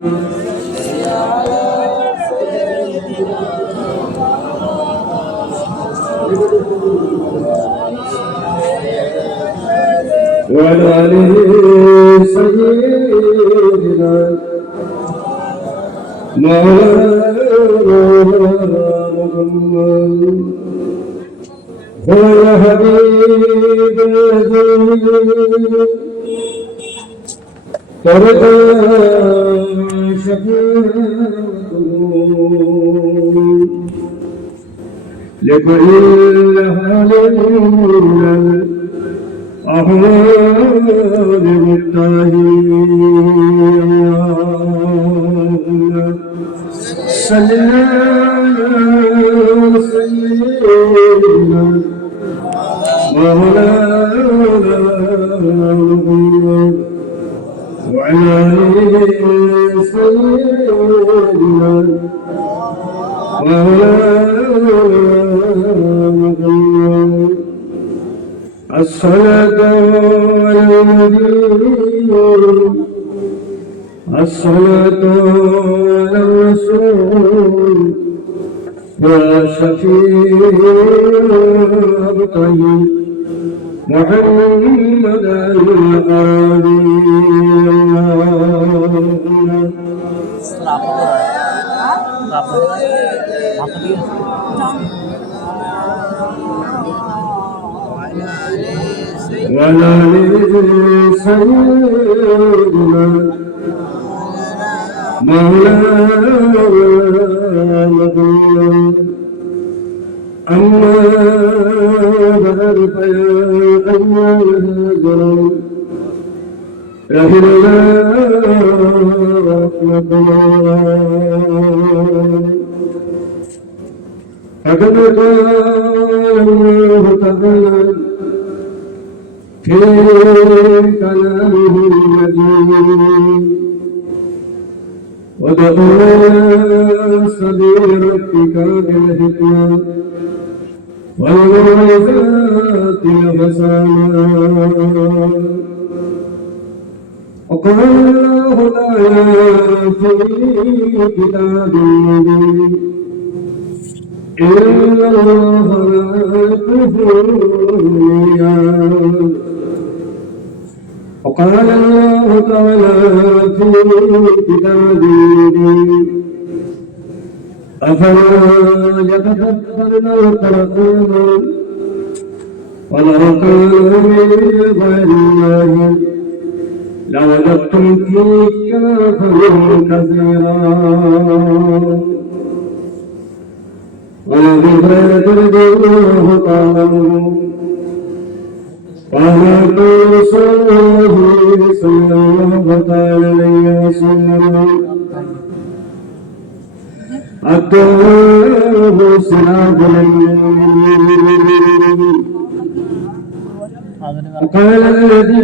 وعلى آله سيدنا مولانا محمد وعلى حبيب الذي ترجى شفاعته لكل حال من الأحوال والتهيئ صل على سيدنا مولانا محمد وعلى آله سيدنا مولانا محمد الصلاة على النبي الصلاة على الرسول وشفيع الطيب محمد العربي وعلى سيدنا مولانا محمد أما بعد فيا أيها الهجرون رحم الله رحمة الله فقد قال الله تعالى في كلامه المجيد وادع إلى سبيل ربك بالحكمة والموعظة الحسنة وقال الله تعالى في كتاب مبين إن الله لا يكفر الميعاد وقال الله تعالى في كتابه المبين أفلا يتدبرون القرآن ولو كان من غير الله لوجدتم فيه كافرا كثيرا وَلَوْ رَضِيَ اللَّهُ تَعَالَى قال رسول الله صلى الله عليه وسلم الدعاء سلاح المؤمنين وقال الذي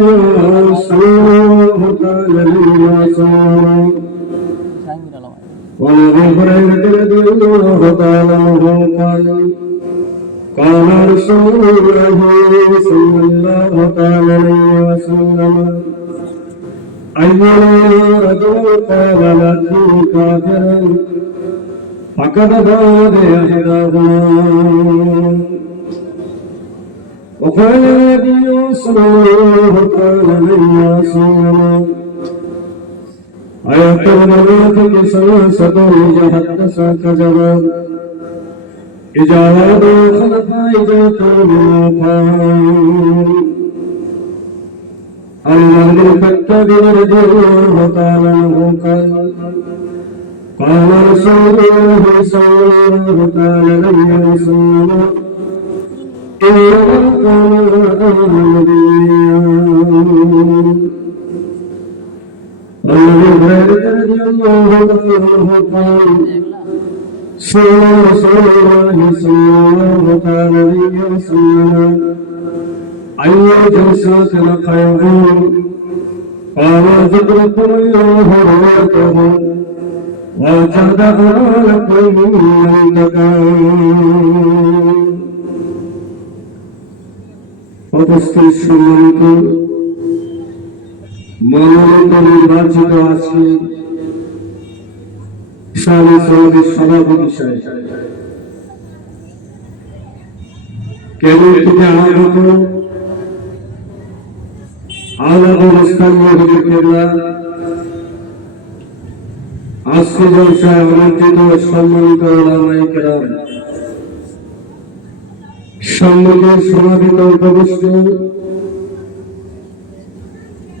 صلى الله عليه وسلم وعن ابي هريره رضي الله تعالى عنه قال قال رسول الله صلى الله عليه وسلم ايما رجل قال لكي كافرا فقد باء باحداهما وقال النبي صلى الله عليه وسلم آيات المنافق ثلاثة إذا حدث كذبا إذا وعد خلف إذا كان وقال عن الكتاب رضي الله تعالى عنه قال رسول الله صلى الله عليه وسلم إنما كان النبيون وعن ابي هريره رضي الله عنه قال صلى الله عليه وسلم اي جلسات خير قال ذكركم الله رواته وجد لكم من مكان উপস্থিত সম্মানিত মনোনীত নির্বাচিত আজকে ইসলামী সমাজের সভাপতি সাহেব কেবল থেকে আগত আলাদা স্থানীয় হুজুর কেবলা আজকে জলসায় আমন্ত্রিত সম্মানিত ওলামায়ে কেরাম সম্মানিত সমাধিত উপবিষ্ট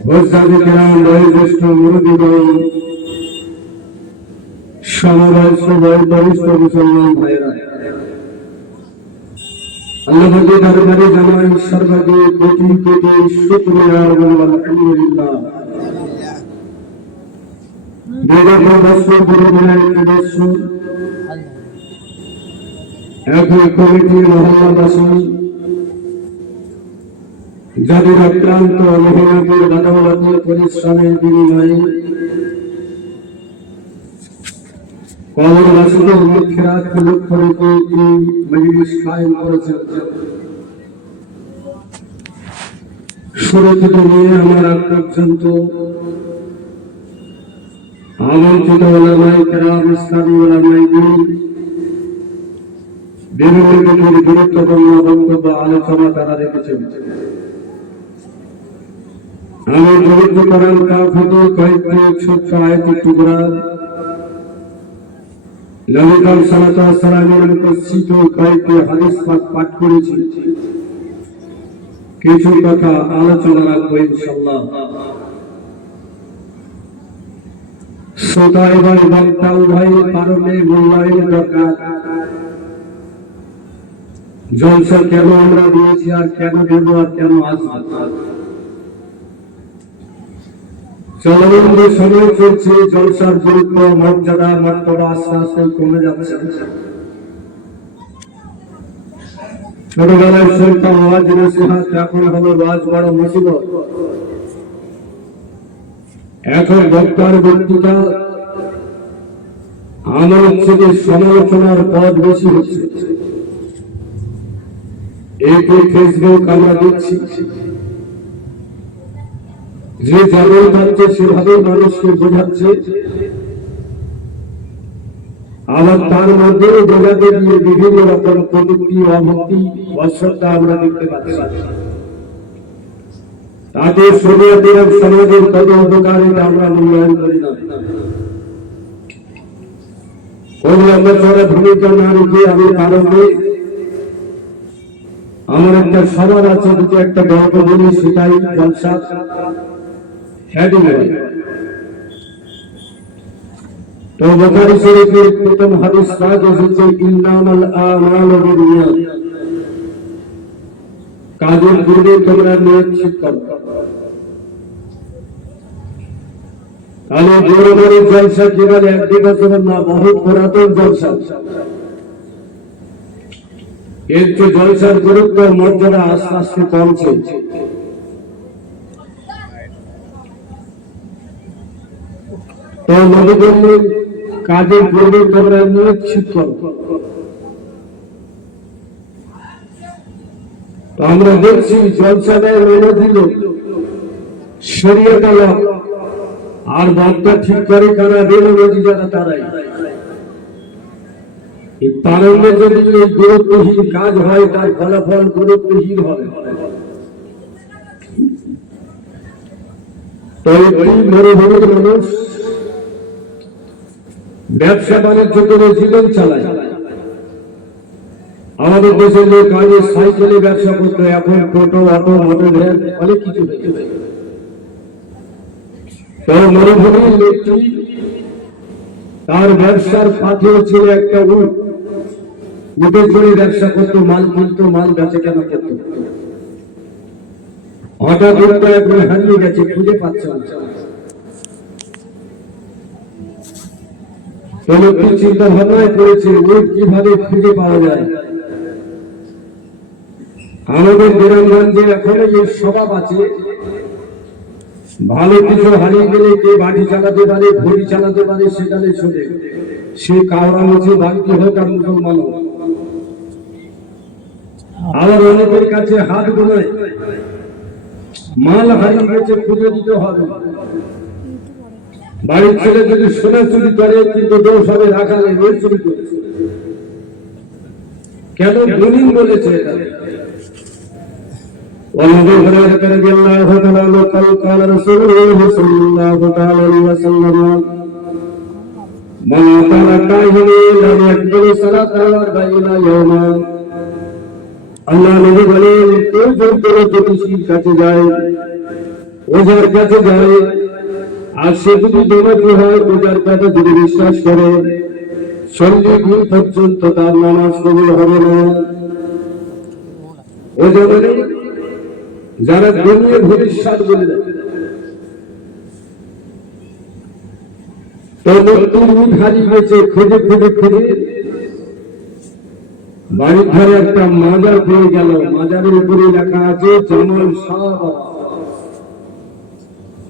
হজ্জাতে কেরাম বয়োজ্যেষ্ঠ মুরব্বিগণ সমবয়স্ক বয়োবরিষ্ঠ মুসলমান ভাইরা আল্লাহ পাকের দরবারে জানাই সর্বাগে কোটি কোটি শুকরিয়া এবং আলহামদুলিল্লাহ। বিগত বছর বড়দিনের উদ্দেশ্য একই কমিটি মহল্লাবাসী যাদের অক্লান্ত মেহনতের বদৌলতে পরিশ্রমের বিনিময়ে কবরবাসীদের মুখেরাতকে লক্ষ্য রেখে এই মজলিস কায়েম করেছেন। শুরু থেকে নিয়ে আমার আগ পর্যন্ত আমন্ত্রিত ওলামায়ে কেরাম ইসলামী ওলামায়ে দ্বীন বিভিন্ন গুরুত্বপূর্ণ বক্তব্য আলোচনা তারা রেখেছেন। আমি পবিত্র কোরআন কাফিতে কয়েকটি ছোট্ট আয়াতের টুকরা নবী করিম সাল্লাল্লাহু আলাইহি ওয়াসাল্লামের নিকট কয়েকটি হাদিস পাঠ করেছি। কিছু কথা আলোচনা রাখবো ইনশাআল্লাহ। শ্রোতা এবং বক্তা উভয়ের কারণে মূল্যায়ন দরকার। জলসা কেন আমরা দিয়েছি আর কেন দেবো আর কেন আসবো? চলমান যে সময় চলছে জলসার গুরুত্ব মর্যাদা মর্তবা আস্তে আস্তে কমে যাচ্ছে। ছোটবেলায় শুনতাম ওয়াজ নসিহত, এখন হলো ওয়াজ বড় মুসিবত। এখন বক্তার বক্তৃতা আমার হচ্ছে যে সমালোচনার পদ বেশি হচ্ছে। এই ফেসবুক আমরা দেখছি, যে যেমন পাচ্ছে সেভাবেই মানুষকে বোঝাচ্ছে, আবার তার মধ্যে বোঝাতে গিয়ে বিভিন্ন রকম প্রযুক্তি অভক্তি অশ্রদ্ধা আমরা দেখতে পাচ্ছি। তাতে শরীয়তের সমাজের কত উপকারিতা আমরা মূল্যায়ন করি না। কোন লম্বা ভূমিকা না রেখে আমি আরম্ভে আমার একটা সবার আছে, দুটো একটা গল্প বলি, সেটাই জলসা হেডিং। তো বুখারী শরীফের প্রথম হাদিস হচ্ছে ইন্নামাল আমালু বিনিয়াত, কাজের পূর্বে তোমরা নিয়ত ঠিক করো। তাহলে জোরামারি জলসা কেবল এক বছরের না, বহু পুরাতন জলসা। এর যে জলসার গুরুত্ব মর্যাদা আস্তে আস্তে কমছে। তো নবী বললেন কাজের পূর্বে তোমরা নিয়ত ঠিক করো। তো আমরা দেখছি জলসাটায় মেনে দিল শরীয়ত আল্লাহ, আর বাদটা ঠিক করে কারা বেনামাজি যারা তারাই। এই তারণ্যে যদি এই গুরুত্বহীন কাজ হয় তার ফলাফল গুরুত্বহীন হবে। তো এই মরুভূমির মানুষ ব্যবসা বাণিজ্য করে জীবন চালায়। আমাদের দেশের লোক আগে সাইকেলে ব্যবসা করতো, এখন টোটো অটো মোটর ভ্যান অনেক কিছু হয়েছে। তো মরুভূমির লোকটি তার ব্যবসার পাথে ছিল একটা উট। উটের জন্য ব্যবসা করতো, মাল কিনতো, মাল বেচে কেনা করতো। হঠাৎ উটটা একবার হারিয়ে গেছে, খুঁজে পাচ্ছে না। লোকটি চিন্তা ভাবনায় পড়েছে উট কিভাবে খুঁজে পাওয়া যায়। আমাদের গ্রামগঞ্জে এখনো এই স্বভাব আছে, ভালো কিছু হারিয়ে গেলে কে বাড়ি চালাতে পারে, ঘড়ি চালাতে পারে, সেখানে ছোটে। সে কাউরা মুছে বাড়িতে হোক আর মুসলমান হোক। আবার অনেকের কাছে হাত গোনায়, মাল হারিয়ে গেছে, খুঁজে দিতে হবে। বাড়ির ছেলে যদি সোনা চুরি করে কিন্তু দোষ হবে রাখালে রোজ চুরি করেছে। কেন গুণিন বলেছে এটা? وأبي هريرة رضي الله تعالى عنه قال رسول الله صلى الله عليه وسلم من كان كاهنا لم يقبل صلاة 40 يوما আল্লাহ নবী বলেন কেউ যদি জ্যোতিষীর কাছে যায়, ওঝার কাছে যায়, আর সে যদি বেমাতি হয়, ওঝার কথা যদি বিশ্বাস করে, 40 দিন পর্যন্ত তার নামাজ কবুল হবে না। ওঝা মানে যারা দুনিয়ার ভবিষ্যৎ বলে দেয়, তো মৃত্যুর মুখ হারিয়ে গেছে খুঁজে খুঁজে খুঁজে বাড়ির ঘরে একটা মাজার পেয়ে গেল। মাজারের উপরে লেখা আছে জামাল শাহ বাবা।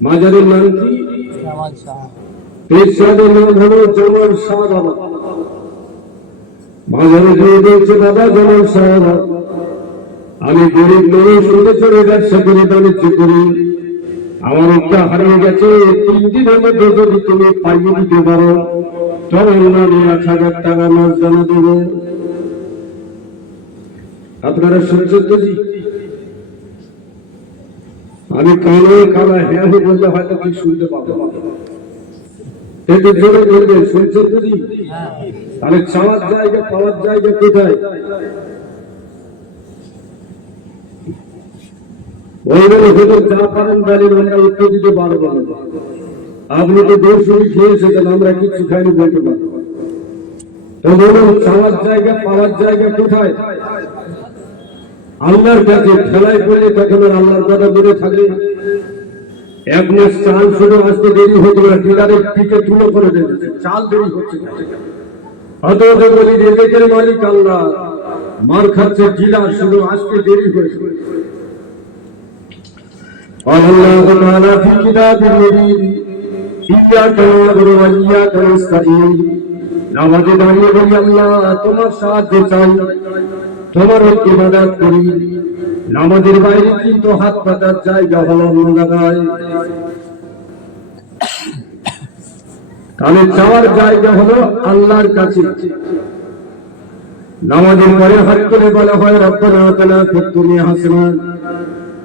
মাজারের নাম কি? পেশাদের নাম হলো জামাল শাহ বাবা। মাজারে দিয়ে দিয়েছে বাবা জামাল শাহ বাবা, আমি গরিব মানুষ, ছোট ছোট ব্যবসা করে বাণিজ্য করি, আমার একটা হারিয়ে গেছে, 3 দিনের মধ্যে যদি তুমি পাইয়ে দিতে পারো তখন আমি 1000 টাকা মর্যাদা দেব। আপনারা শুনছেন তো জি? আমি কানে কালা হ্যাঁ বললে হয়তো কি শুনতে পাবো, একটু জোরে বলবেন। শুনছেন তো জি? তাহলে চাওয়ার জায়গা পাওয়ার জায়গা কোথায়? ওইভাবে হুজুর যা পারেন বলেন, আমরা উত্তর দিতে পারবো না। আপনি তো দর্শনী খেয়েছেন, আমরা কিছু খাইনি বলতে পারবো। তো বলুন চাওয়ার জায়গা পাওয়ার জায়গা কোথায়? আল্লাহর কাছে। খেলায় পড়লে তখন আল্লাহর কথা বলে থাকে। 1 মাস চাল শুধু আসতে দেরি হতো না, ডিলারের টিকে তুলো করে দেবে, চাল দেরি হচ্ছে। অতএব বলি রেজেকের মালিক আল্লাহ, মার খাচ্ছে ডিলার, শুধু আসতে দেরি হয়েছে। الله تعالى في كتاب المبين إياك نعبد وإياك نستعين নামাজে দাঁড়িয়ে বলি আল্লাহ তোমার সাহায্য চাই, তোমার ইবাদত করি। নামাজের বাইরে কিন্তু হাত পাতার জায়গা হলো অন্য জায়গায়। তাহলে চাওয়ার জায়গা হলো আল্লাহর কাছে। নামাজের পরে হাত তুলে বলা হয় রব্বানা আতিনা ফিদ দুনিয়া হাসানাহ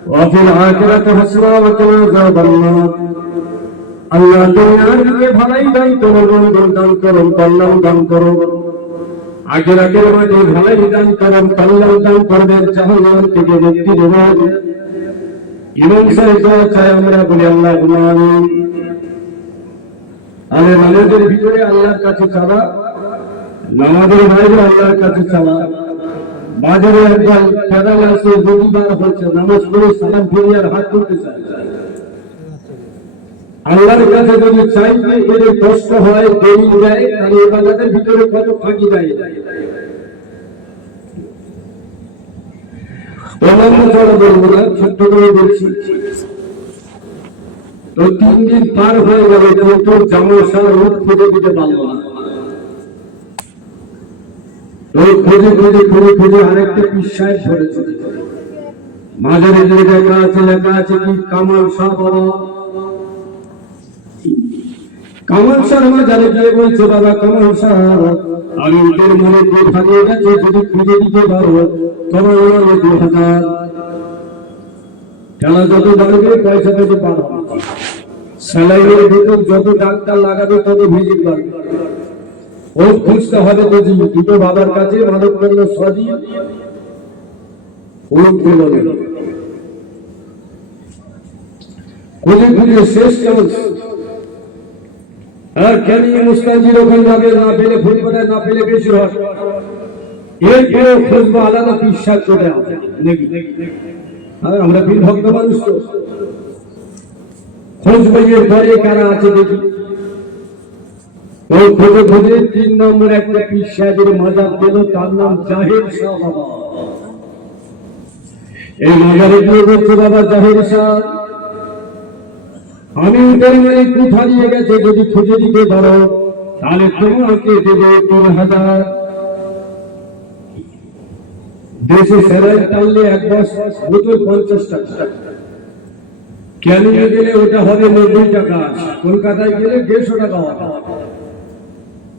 ওয়া ফিল আখিরাতি হাসানাহ ওয়া কিনা আযাবান্নার। আল্লাহ দুনিয়ার দিকে ভালাই দান করো, মঙ্গল দান করো, কল্যাণ দান করো। আখিরাতের মাঝে ভালাই দান করো, কল্যাণ দান করবেন। জাহান্নাম থেকে মুক্তি দেবেন। ইমাম সাহেব দোয়া চাই, আমরা বলি আল্লাহুম্মা আমিন। আর নামাজের ভিতরে আল্লাহর কাছে চাওয়া, নামাজের বাইরে আল্লাহর কাছে চাওয়া। বাজারে একবার প্যারালাইসে রবিবার হচ্ছে, নামাজ পড়ে সালাম ফিরিয়ে আর হাত তুলতে চায়। আল্লাহর কাছে যদি চাইতে গেলে কষ্ট হয়, দেরি যায়, তাহলে ইবাদতের ভিতরে কত ফাঁকি দেয়। বলবো না, ছোট্ট করে বলছি। তো 3 দিন পার হয়ে গেল, কিন্তু জামাশার রূপ খুঁজে দিতে পারলো না। খুঁজে খুঁজে খুঁজে খুঁজে আরেকটা পিসায় ধরেছে। মাঝারে যে লেখা আছে কি কামাল শাহ বাবা। কামাল শাহ মাঝারে গিয়ে বলছে বাবা কামাল শাহ, আমি ওদের মনে খুব হারিয়ে গেছে, যদি খুঁজে দিতে পারো তোমার 2000। খেলা যত বাড়বে পয়সা তত পারো। স্যালাইনের ভিতর যত ডাক্তার লাগাবে তত ভিজিট বাড়বে। ও খুঁজতে হবে তো জি, দুটো বাবার কাছে মাদক পণ্য সজি খুঁজে খুঁজে শেষ চান্স। আর কেন মুস্তানজির ওখানে যাবে, না পেলে ফুটবলের, না পেলে বেশি হয়। এরপরেও খুঁজবো আলাদা বিশ্বাস করে নাকি? আমরা বীর ভক্ত মানুষ, তো খুঁজবো এর পরে কারা আছে দেখি। ওই খুঁজে খুঁজে 3 নম্বর একটা পীর সাহেবের মাজার পেল, তার নাম জাহির শাহ বাবা। এই মাজারে গিয়ে বলছে বাবা জাহির শাহ, আমি উঠের মানে খুব হারিয়ে গেছে, যদি খুঁজে দিতে পারো তাহলে তোমাকে দেবে 3000। দেশে স্যালাইন টানলে 1 বছর বোতল 50 টাকা, ক্যানিংয়ে গেলে ওটা হবে 90 টাকা, কলকাতায় গেলে 150 টাকা হবে।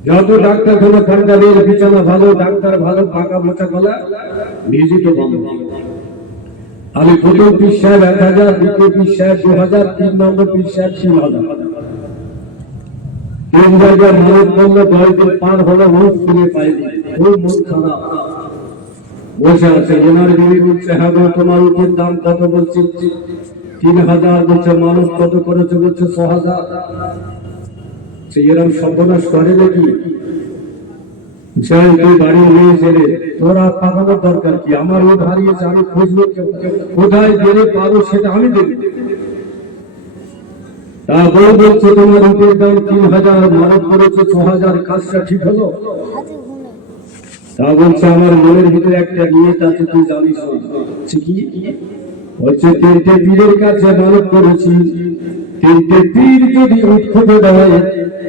যত ডাক্তারখানা সরকারের বিছানা ভালো, ডাক্তার ভালো, পাকা মোচা গলা, ভিজিটও বন্ধ। আমি প্রথম পীর সাহেব 1000, দ্বিতীয় পীর সাহেব 2000, 3 নম্বর পীর সাহেব 3000। 3 জায়গায় মানত করলো, 10 দিন পার হলো, মুখ খুলে পাইনি, খুব মন খারাপ বসে আছে। এনার বিবি বলছে, হ্যাঁ গো তোমার উপর দাম কত? বলছে 3000। বলছে মানত কত করেছে? বলছে 6000। এরকম সর্বনাশ করে নাকি? বাড়ির মেয়ে ছেলে, তোরা পাকানোর দরকার কি? আমার ওট হারিয়েছে, আমি খুঁজবো, কোথায় গেলে পাবো সেটা আমি দেখি। তা বউ বলছে তোমার রুটের দাম 3000, মানত করেছে 6000, কাজটা ঠিক হলো? তা বলছে আমার মনের ভিতরে একটা নিয়ত আছে, তুই জানিস কি? বলছে 3টে পীরের কাছে মানত করেছি, 3টে পীর যদি উৎখুঁজে দেয়,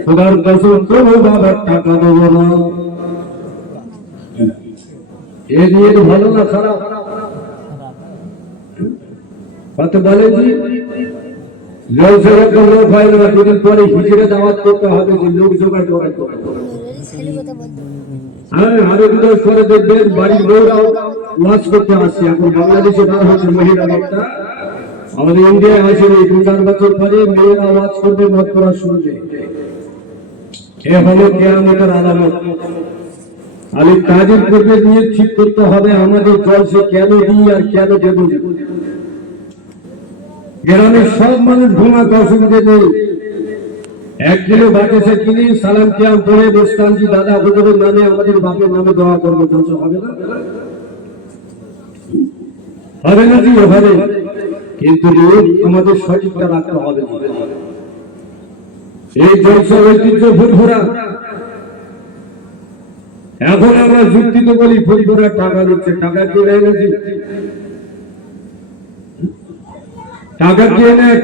খোদার কসম কোনো বাবার টাকা দেবো না। এ নিয়ে ভালো না খারাপ? কত বলে জি লোক হয় না, দুদিন পরে হিজড়ে দাওয়াত করতে হবে, যে লোক জোগাড় করতে হবে। হ্যাঁ, আরো 2 বছর পরে দেখবেন বাড়ির বউরাও ওয়াজ করতে আসছে। এখন বাংলাদেশে না হচ্ছে মহিলা লোকটা, আমাদের ইন্ডিয়ায় আছে, 2-4 বছর পরে মেয়েরা ওয়াজ করবে, মত করা শুনবে। এ হলো কিয়ামতের আলামত। আমি তাজির করবে নিয়ে ঠিক করতে হবে আমাদের জলসে কেন দিই আর কেন দেব। গ্রামের সব মানুষ ঘুমা অসুবিধে নেই, 1 কিলো বাটেছে কিনে সালাম কিয়াম পড়ে বসতানজি দাদা হুজুরের নামে, আমাদের বাপের নামে দোয়া করবো, জলসা হবে না? হবে না জি? হবে, কিন্তু আমাদের সঠিকটা রাখতে হবে। এই জলসা ঐতিহ্য ফুরফুরা। এখন আমরা যুক্তিতে বলি ফুরফুরা টাকা দিচ্ছে, টাকা কে নেয় নাকি? টাকা কে নেয়?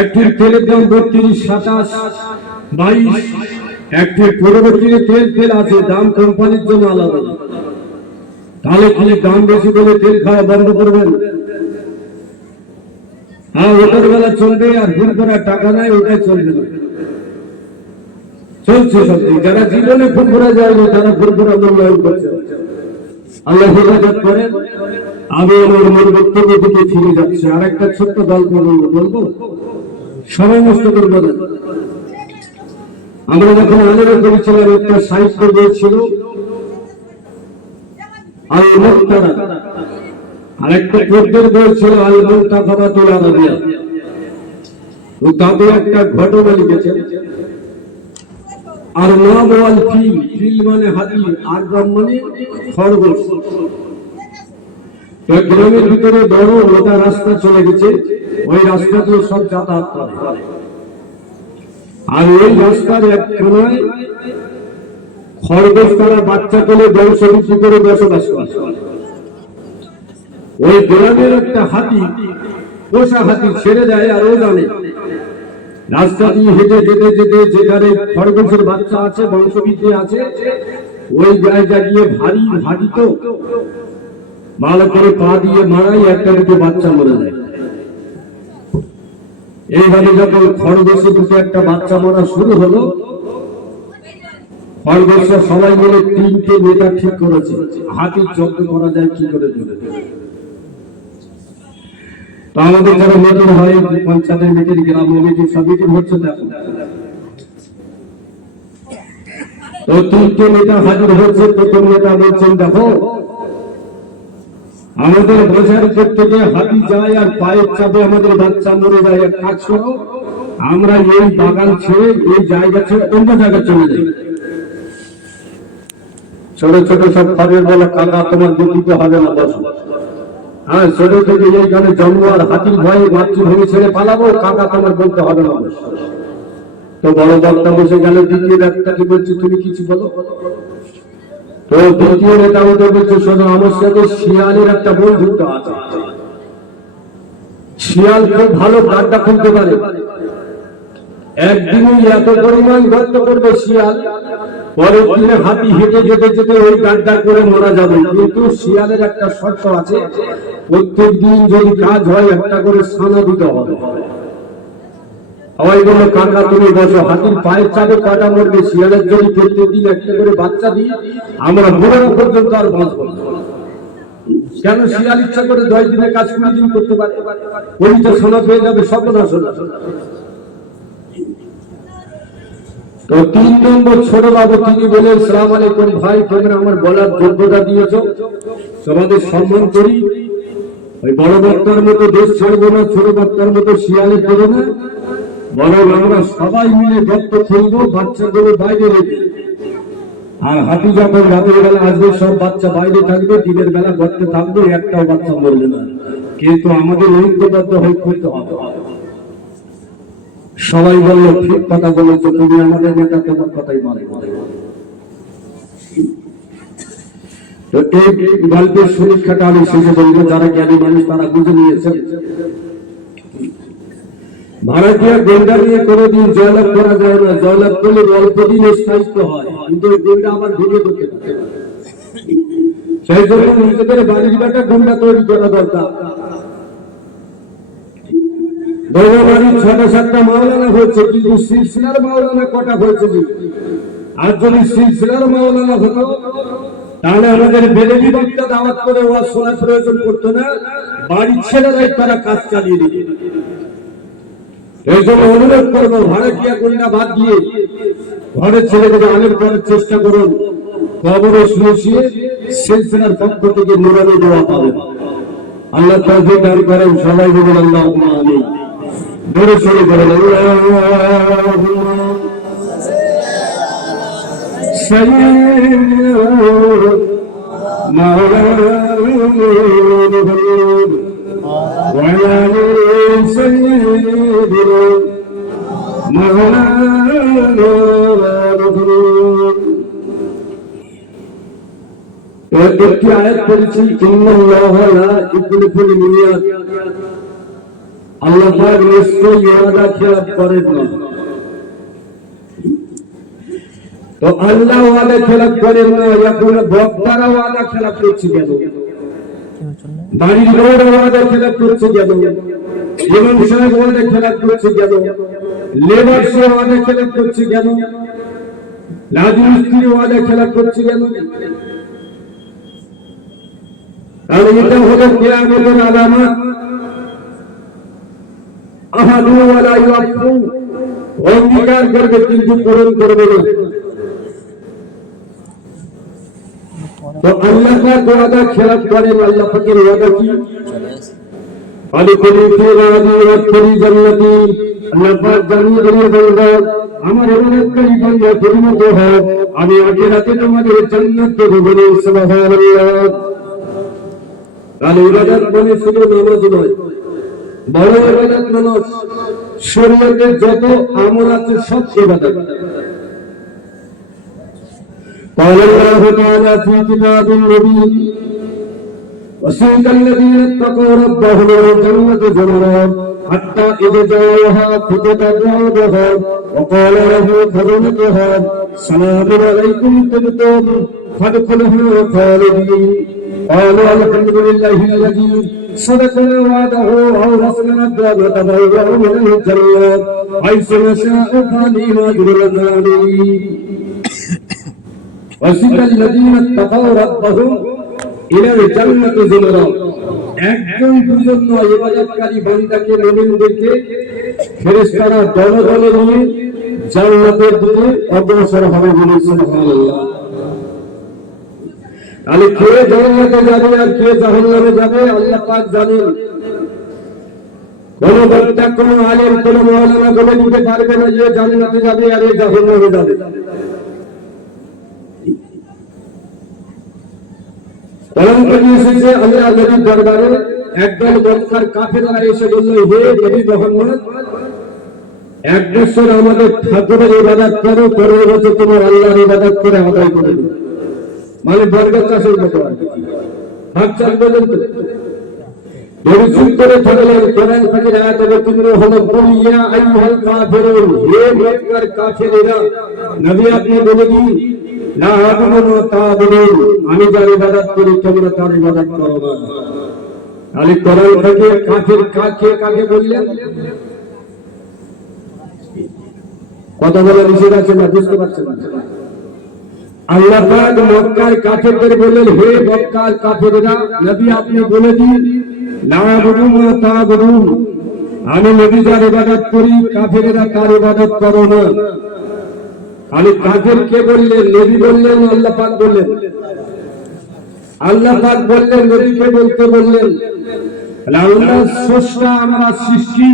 একটির তেলের দাম 32, 27, 22, একটির পরবর্তীতে তেল আছে, দাম কোম্পানির জন্য আলাদা। তাহলে কি দাম বেশি বলে তেল খাওয়া বন্ধ করবেন? হ্যাঁ, ওটার বেলা চলবে, আর ফুরফুরা টাকা নাই ওটাই চলবে না। চলছে সত্যি, যারা জীবনে ফুরফুরা যায়নি তারা ফুরফুরা মূল্যায়ন করছে। আল্লাহ হেফাজত করেন। আমি আমার মূল বক্তব্য থেকে ফিরে যাচ্ছি। আর একটা ছোট্ট গল্প বলবো, সময় নষ্ট করবো না। আমরা যখন আলোচনা করেছিলাম, একটা সাহিত্য বই ছিল আল মুক্তারা, আর একটা গদ্যের বই ছিল আল মুনতাখাবাতুল আরাবিয়া। তো তাতে একটা ঘটনা লিখেছেন, আর নাম ওয়াল ফিল, ফিল মানে হাতি, আর মানে খরগোশ। গ্রামের ভিতরে বড় মোটা রাস্তা চলে গেছে, ওই রাস্তা দিয়ে সব যাতায়াত করে। আর ওই রাস্তার এক কোনায় খরগোশ তারা বাচ্চা তুলে বংশবৃদ্ধি করে বসবাস করে। ওই গ্রামের একটা হাতি, পোষা হাতি ছেড়ে দেয়, আর ও জানে রাস্তা দিয়ে হেঁটে যেতে যেতে যেখানে খরগোশের বাচ্চা আছে, বংশবৃদ্ধি আছে, ওই জায়গা গিয়ে ভারী ভারী তো ভালো করে পা দিয়ে মারাই, একটা দুটো বাচ্চা মরে যায়। এইভাবে যখন খরগোশে দুটো একটা বাচ্চা মারা শুরু হলো, খরগোশের সবাই মিলে 3টে নেতা ঠিক করেছে হাতির যত্ন করা যায় কি করে। তো আমাদের যারা মিটিং হয়, পঞ্চায়েতের মিটিং, গ্রাম মিটিং, সব মিটিং হচ্ছে দেখো, তো 3টে নেতা হাজির হচ্ছে। প্রথম নেতা বলছেন, দেখো আমাদের বাজার করতে গিয়ে হাতি যায় আর পায়ের চাপে আমাদের বাচ্চা মরে যায়। এক কাজ করো, আমরা এই বাগান ছেড়ে, এই জায়গা ছেড়ে অন্য জায়গায় চলে যাই। ছোট ছোট সব খবরের বলো, কাকা তোমার দুঃখিত হবে না, বসো। হ্যাঁ, ছোট থেকে এইখানে জন্ম, আর হাতির ভয়ে মাতৃভূমি ছেড়ে পালাবো, কাকা তোমার বলতে হবে না, বসো। তো বড় বক্তা বসে গেল, দ্বিতীয় নেতাকে বলছে তুমি কিছু বলো। তো দ্বিতীয় নেতা ওদের বলছে, শোনো আমার সাথে শিয়ালের একটা বন্ধুত্ব আছে, শিয়াল খুব ভালো গাড্ডা খুলতে পারে, একদিনই এত পরিমাণ গর্ত করবে শিয়াল, পরের দিনে হাতি হেঁটে যেতে যেতে ওই গাড্ডা করে মারা যাবে। কিন্তু শিয়ালের একটা শর্ত আছে, প্রত্যেকদিন যদি কাজ হয় একটা করে সানা দিতে হবে। সবাই বললো কাকা তুমি বসো, হাতির পায়ের চাপে কটা মরবে, শিয়ালের জন্য প্রত্যেকদিন একটা করে বাচ্চা দিই আমরা বুড়ো পর্যন্ত আর বাঁচবো না। কেন শিয়াল ইচ্ছা করে 10 দিনের কাজ 20 দিন করতে পারে, ওই তো সোনা পেয়ে যাবে, সর্বনাশ হলো। তো 3 নম্বর ছোট বাবু তিনি বলেন আসসালামু আলাইকুম ভাই, তোমরা আমার বলার যোগ্যতা দিয়েছো, তোমাদের সম্মান করি। ওই বড় বক্তার মতো দেশ ছাড়বো না, ছোট বক্তার মতো শিয়ালের দেবো না, বরং আমরা সবাই মিলে গর্ত খুলবো, বাচ্চাগুলো বাইরে রেখে। আর হাতি যখন রাতের বেলা আসবে সব বাচ্চা বাইরে থাকবে, দিনের বেলা গর্তে থাকবে, একটাও বাচ্চা মরবে না। কিন্তু আমাদের ঐক্যবদ্ধ হয়ে করতে হবে। সবাই বললো ঠিক কথা বলেছো, তুমি আমাদের নেতা, তোমার কথাই মানে। তো এই গল্পের সমীক্ষাটা আমি শেষে বলবো, যারা জ্ঞানী মানুষ তারা বুঝে নিয়েছেন। ভারতীয় গন্ডা নিয়ে কোনোদিন জয়লাভ করা যায় না, জয়লাভ করলে অল্প দিন স্থায়িত্ব হয়, কিন্তু ওই গন্ডা আবার ঘুরিয়ে করতে পারে। সেই জন্য নিজেদের বাড়ির বেটা গন্ডা তৈরি করা দরকার। বাড়ির 6-7টা মাওলানা হয়েছে, কিন্তু সিলসিলার মাওলানা কটা হয়েছে? আর যদি সিলসিলার মাওলানা হতো তাহলে আমাদের বেরেলি বক্তা দাওয়াত করে ওয়াজ শোনার প্রয়োজন পড়তো না, বাড়ির ছেলেরাই তারা কাজ চালিয়ে দিত। এই জন্য অনুরোধ করবো, ভারতীয় গন্ডা বাদ দিয়ে ঘরের ছেলেদের আলেম করার চেষ্টা করুন। কবরে শুয়ে সিলসিলার পক্ষ থেকে নুরানি দেওয়া পাবেন। আল্লাহ তৌফিক দান করেন। সবাই বলুন আল্লাহুম্মা আমিন। বড় সরে বলেন আল্লাহুম্মা সাল্লি মাওলানা মুহাম্মদ ওয়া আলা সাইয়্যিদিনা মাওলানা মুহাম্মদ। একটি আয়াত পড়েছি, ইন্নাল্লাহা লা ইউখলিফুল মিয়াদ, আল্লাহ পাক নিশ্চয়ই ওয়াদা খেলাফ করেন না। তো আল্লাহ ওয়াদা খেলাফ করেন না, এখন বক্তারা ওয়াদা খেলাফ করছে কেন? বাড়ির লোক ওয়াদা খেলাফ করছে কেন? ইমাম সাহেব ওয়াদা খেলাফ করছে কেন? লেবার সে ওয়াদা খেলাফ করছে কেন? রাজমিস্ত্রি ওয়াদা খেলাফ করছে কেন? আর এটা হলো কিয়ামতের আলামত। আহাদু ওয়ালা ইয়াফু, অঙ্গীকার করবে কিন্তু পূরণ করবে না। তো আল্লাহ পাক ওয়াদা খেলাফ করেন। আল্লাহ পাকের ওয়াদা কি? আলিকুল ফিরাদি ওয়া ফিরি জান্নাতি। আল্লাহ পাক জানিয়ে দিয়ে বলবেন, আমার অনুরোধকারী বান্দা পরিণত হও, আমি আখিরাতে তোমাদের জান্নাত দেব। বলে সুবহানাল্লাহ। তাহলে ইবাদত মানে শুধু নামাজ নয়, বড় ইবাদত নামাজ। শরীয়তের যত আমল আছে সব ইবাদত। قال الله تعالى في كتاب مبين وسيق الذين اتقوا ربهم الجنة زمرا حتى إذا جاءوها فتحت أبوابها وقال له خزنتها سلام عليكم طبتم فادخلوها خالدين قالوا الحمد لله الذي صدقنا وعده وأورثنا الدار نتبوأ من الجنة حيث نشاء فنعم أجر العاملين وسيق الذين اتقوا ربهم إلى الجنة زمرا। একজন দুজন নয়, ইবাদতকারী বান্দাকে মুমিনদেরকে ফেরেশতারা দলে দলে নিয়ে জান্নাতের দিকে অগ্রসর হবে। বলে সুবহানাল্লাহ। তাহলে কে জান্নাতে যাবে আর কে জাহান্নামে যাবে আল্লাহ পাক জানেন। কোন বক্তা, কোন আলেম, কোন মাওলানা বলে দিতে পারবে না যে জান্নাতে যাবে আর এ জাহান্নামে যাবে। পরমকালী এসেছে আল্লাহ নবীর দরবারে, একদল মক্কার কাফেররা এসে বলল, হে নবী মুহাম্মদ, 1 বছর আমাদের ঠাকুরের ইবাদত করো, 15 বছর তোমার আল্লাহর ইবাদত করে আদায় করে দিও। মানে বরকত চাষের মতো ভাগ চাষ পর্যন্ত চুপ করে থাকলেন। কোরআন পাকের আয়াত অবতীর্ণ হলো, কুলিয়া আইয়ুহাল কাফিরুন, হে মক্কার কাফেরেরা, নবী আপনি বলে দিন, লা আ'বুদু মা তা'বুদুন, আমি যার ইবাদত করি তোমরা তার ইবাদত করো না। আলী কোরআন থেকে কাফের কাকে বললেন? কথা বলা নিষেধ আছে না? বুঝতে পারছেন না? আল্লাহ পাক মক্কার কাফেরদের বললেন, হে মক্কার কাফেররা, নবী আপনি বলে দিন, লা আবুদু মা তা'বুদুন, আমি নবী যার ইবাদত করি কাফেররা তার ইবাদত করো না। আলী কাফের কে বললেন? নবী বললেন, আল্লাহ পাক বললেন? আল্লাহ পাক বললেন, নবীকে বলতে বললেন। আল্লাহ স্রষ্টা, আমরা সৃষ্টি।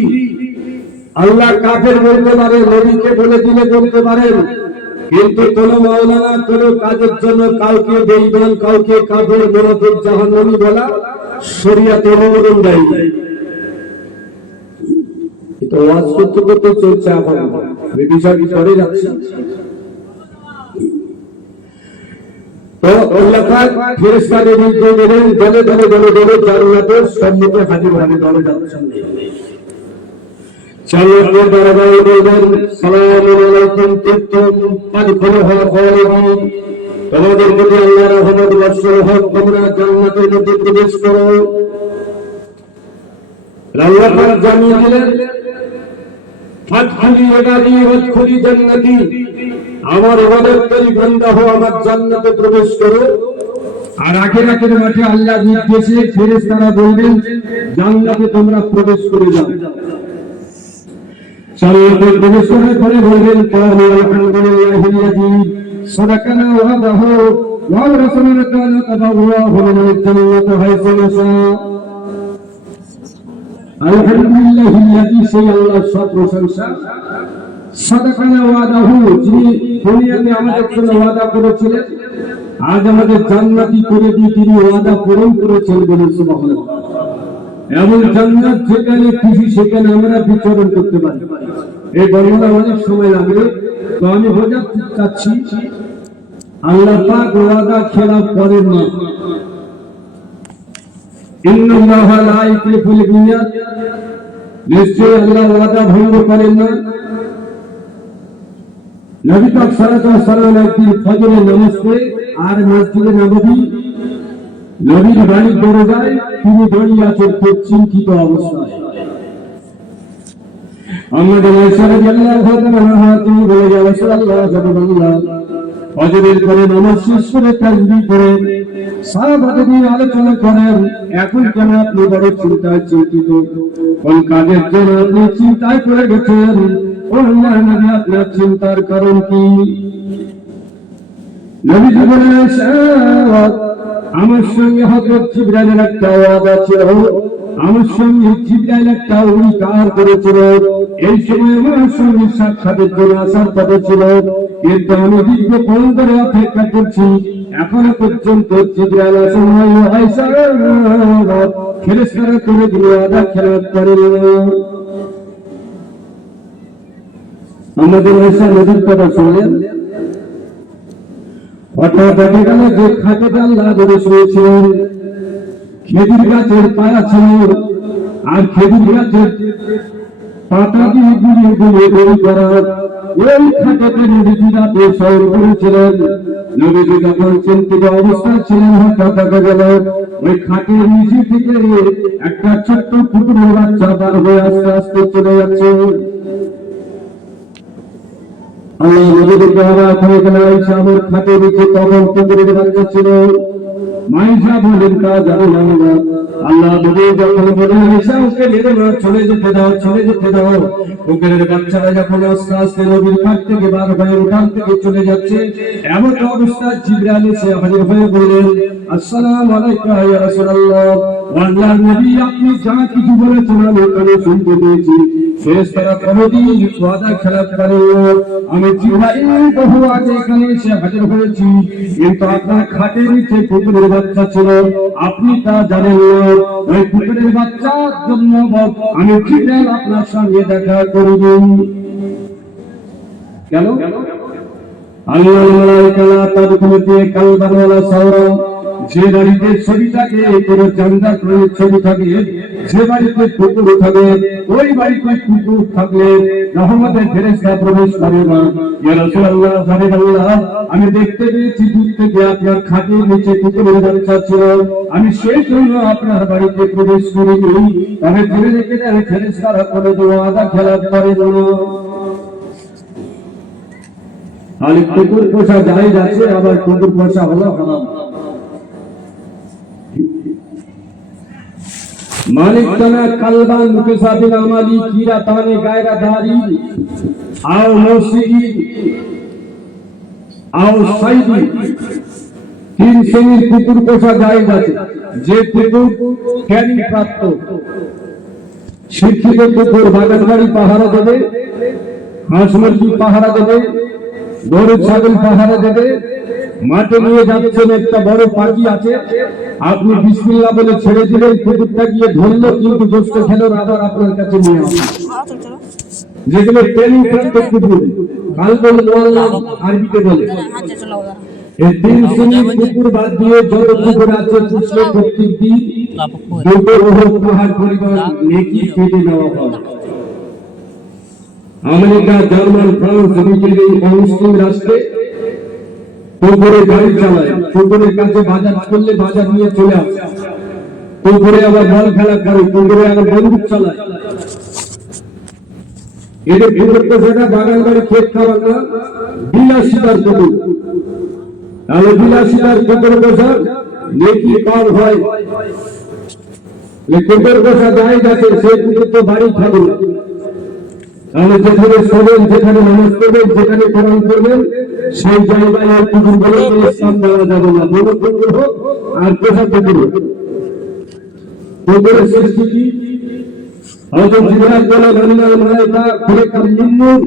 আল্লাহ কাফের বলতে পারে, নবীকে বলে দিলে বলতে পারেন, কিন্তু কোন মাওলানা কোন কাজের জন্য কাউকে বেঈমান, কাউকে কাফের, মুনাফিক, জাহান্নামী বলা শরীয়তে অনুমোদন দেয়। এটা ওয়াজ করতে করতে চলছে, এখন বিষয় করে যাচ্ছে। তো আল্লাহ পাক ফেরেশতাদের নির্দেশ দিলেন, দলে দলে দলে দলে জান্নাতের সম্মুখে হাজির হবে, দরজার সামনে। জান্নাতের দরজায় বলবেন, সালামুন আলাইকুম তিবতুম ফাদখুলুহা খালিদিন, তোমাদের প্রতি আল্লাহর রহমত বর্ষণ হোক, তোমরা জান্নাতের মধ্যে প্রবেশ করো। আল্লাহ পাক জানিয়ে দিলেন, ফাদখুলি ইবাদি ওয়াদখুলি জান্নাতি, আমার ইবাদতকারী বান্দা হও, আমার জান্নাতে প্রবেশ করো। আর আখিরাতের মাঠে আল্লাহ নির্দেশে ফেরেশতারা বলবেন, জান্নাতে তোমরা প্রবেশ করে যাও। জান্নাতে প্রবেশ করার পরে বলবেন, কালু আলহামদুলিল্লাহিল্লাযী সাদাকানা ওয়াদাহু ওয়া রাসূলুনা কানা তাবাওয়াহু মিনাল জান্নাতি হাইসু নাশা। আলহামদুলিল্লাহিল্লাযী, সেই আল্লাহ সব প্রশংসা, সাদাকানা ওয়াদাহু, যিনি দুনিয়াতে আমাদের জন্য ওয়াদা করেছিলেন, আজ আমাদের জান্নাতি করে দিয়ে তিনি ওয়াদা পূরণ করেছেন। বলুন সুবহানাল্লাহ। এমন জান্নাত যেখানে খুশি সেখানে আমরা বিচরণ করতে পারি। এই বর্ণনা অনেক সময় লাগবে, তো আমি বোঝাতে চাচ্ছি, আল্লাহ পাক ওয়াদা খেলাফ করেন না। ইন্নাল্লাহা লা ইউখলিফুল মিয়াদ, নিশ্চয়ই আল্লাহ ওয়াদা ভঙ্গ করেন না। নবী পাক সাল্লাল্লাহু আলাইহি ওয়াসাল্লাম একদিন ফজরের নামাজ পড়ে আর মসজিদে নববী নবীর বাড়ির দরজায় তিনি দাঁড়িয়ে আছেন খুব চিন্তিত অবস্থায়। আমাদের আয়েশা রাদিয়াল্লাহু তাআলা তিনি বলে, ইয়া রাসূলুল্লাহ, সাল্লাল্লাহু ফজরের পরে নামাজ শেষ করে তাসবিহ করে সাহাবাদের নিয়ে আলোচনা করেন, এখন কেন আপনি বড় চিন্তায় চিন্তিত? কোন কাজের জন্য আপনি চিন্তায় পড়ে গেছেন? ও আল্লাহর নবী, আপনার চিন্তার কারণ কি? নবীজি বলেন, আয়েশা, আমার সঙ্গে হযরত জিবরাইলের একটা ওয়াদা ছিল, আমার সঙ্গে জিবরাইল একটা অঙ্গীকার করেছিল, এই সময় আমার সঙ্গে সাক্ষাতের জন্য আসার কথা ছিল, কিন্তু আমি দীর্ঘক্ষণ ধরে অপেক্ষা করছি, এখনো পর্যন্ত জিবরাইল আসেন নাই। আয়েশা, ফেরেশতারা করে দিল ওয়াদা খেলাফ করেন না। আমাদের আয়েশা নবীর কথা শুনলেন, হঠাৎ দেখা গেল যে খাটে আল্লাহ ধরে শুয়েছিলেন, খেজুর গাছের পায়া ছিল, আর খেজুর গাছের পাতা দিয়ে গুলিয়ে গুলিয়ে তৈরি করা ওই খাটাতে নবীজি রাতে শয়ন করেছিলেন। নবীজি যখন চিন্তিত অবস্থায় ছিলেন, হঠাৎ দেখা গেল ওই খাটের নিচে থেকে একটা ছোট্ট কুকুরের বাচ্চা বার হয়ে আস্তে আস্তে চলে যাচ্ছে। আল্লাহ নবীকে অবাক হয়ে গেল, আয়েশা, আমার খাটের নিচে তখন কুকুরের বাচ্চা ছিল। মায়েশা বলেন, তা জানি না। আল্লাহ নবী যখন বলেন, আয়েশা, ওকে মেরে না, চলে যেতে দাও, চলে যেতে দাও। কুকুরের বাচ্চারা যখন আস্তে আস্তে নবীর খাট থেকে বার হয়ে উঠান থেকে চলে যাচ্ছে, এমন অবস্থায় জিবরাইল এসে হাজির হয়ে বললেন, আসসালামু আলাইকুম ইয়া রাসূলুল্লাহ। আল্লাহর নবী, আপনি যা কিছু বলেছেন আমি কানে শুনতে পেয়েছি। ফেরেশতারা কোনদিন ওয়াদা খেলাফ করে না। আমি জিবরাইল বহু আগে এখানে এসে হাজির হয়েছি, কিন্তু আপনার খাটের নিচে কুকুরের বাচ্চা ছিল, আপনি তা জানেন না। ওই কুকুরের বাচ্চার জন্য আমি জিবরাইল আপনার সঙ্গে দেখা করব। কেন? আল্লাহর মালায়েকারা তাদখুলুতে কালবান ওয়ালা সাওরা, যে বাড়িতে ছবি থাকে কোনো জান্নাত রয়ে ছবি থাকে, যে বাড়িতে কুকুর থাকে ওই বাড়িতে কুকুর থাকলে রহমতের ফেরেশতা প্রবেশ করে না। ইয়া রাসূলুল্লাহ হাবিবাল্লাহ, আমি দেখতে পেয়েছি দূর থেকে আপনার খাটের নিচে কুকুরের বাচ্চা ছিল, আমি সেই জন্য আপনার বাড়িতে প্রবেশ করিনি। তবে ধরে রেখে দেন ফেরেশতারা করে ওয়াদা খেলাপ করে না। আর কুকুর পোষা জায়েজ আছে, আবার কুকুর পোষা হলো হারাম। মালিক তানা কালবান মুকাসাবিল আমালি কিরা তানে গায়রা দারি আও মুসিই আও সাইদি, তিন শ্রেণীর কুকুর পোষা জায়েজ আছে। যে কুকুর জ্ঞানী প্রাপ্ত শিক্ষিত কুকুর বাগান বাড়ি পাহারা দেবে, হাঁস মুরগি পাহারা দেবে, গরু ছাগল পাহারা দেবে। মাঠে নিয়ে যাচ্ছেন, একটা বড় পাখি আছে, আপনি বিসমিল্লাহ বলে ছেড়ে দিলেন, কুকুরটা গিয়ে ধরলো, কিন্তু গোস্ত খেলো, আবার আপনার কাছে নিয়ে আসবে। যেগুলো ট্রেনিং প্রাপ্ত কুকুর, কালবল মোয়াল্লাম আরবিতে বলে। এই তিন শ্রেণীর কুকুর বাদ দিয়ে যত কুকুর আছে পুষলে প্রত্যেক দিন দুটো উপহার পরিবার নেকি পেতে নেওয়া হয়। আমেরিকা, জার্মান, ফ্রান্স, ব্রিটেন এই অমুসলিম রাষ্ট্রে কুকুরে গাড়ি চালায়, কুকুরের কাছে বাজার করলে বাজার নিয়ে চলে আসে, কুকুরে আবার বল খেলা করে, কুকুরে আবার বন্দুক চালায়। এদের কুকুর তো সেটা বাগান বাড়ি খেত খাবার না, বিলাসিতার কুকুর। তাহলে বিলাসিতার কুকুর পোষা নেকি কম হয়। কুকুর পোষা জায়েজ আছে, সে কুকুর তো বাড়ি খাবে না। তাহলে যেখানে শোবেন, যেখানে নামাজ পড়বেন, যেখানে কোরআন পড়বেন, সেই জায়গায় কুকুরগুলো ইসলাম দেওয়া যাবে না। বড় কুকুর হোক আর পোষা কুকুর হোক। কুকুরের সৃষ্টি কি? হযরত জিবরাইল বলেন, আল্লাহর মালায়েকা খুলিকাল মিন নূর,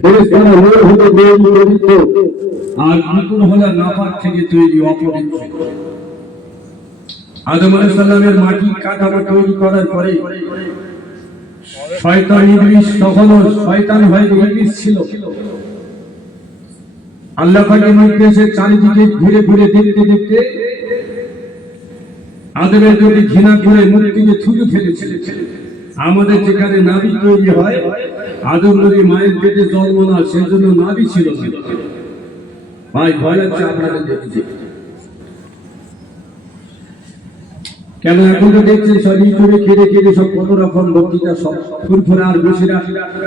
ফেরেশতারা নূর হতে পবিত্র, আর কুকুর হলো নাপাক থেকে তৈরি, অপবিত্র। আদম আলাইহিস সালামের মাটি কাঠামো তৈরি করার পরে শয়তান ইবলিস, তখনও শয়তান হয়ে ইবলিস ছিল, আল্লাহ পাকের নির্দেশে চারিদিকে ঘুরে ঘুরে দেখতে দেখতে আদমের প্রতি ঘৃণা করে মূর্তিকে ছুঁড়ে ফেলেছিল। আমাদের যেখানে নাভি তৈরি হয়, আদম নবী মায়ের পেটে জন্ম না, সেজন্য নাভি ছিল না। ভাই ভয় লাগছে আপনাদের দেখতে। কেন এখন তো দেখছেন সব ইউটিউবে খেলে খেলে সব কত রকম বক্তৃতা, সব ফুরফুরা আর বসিরা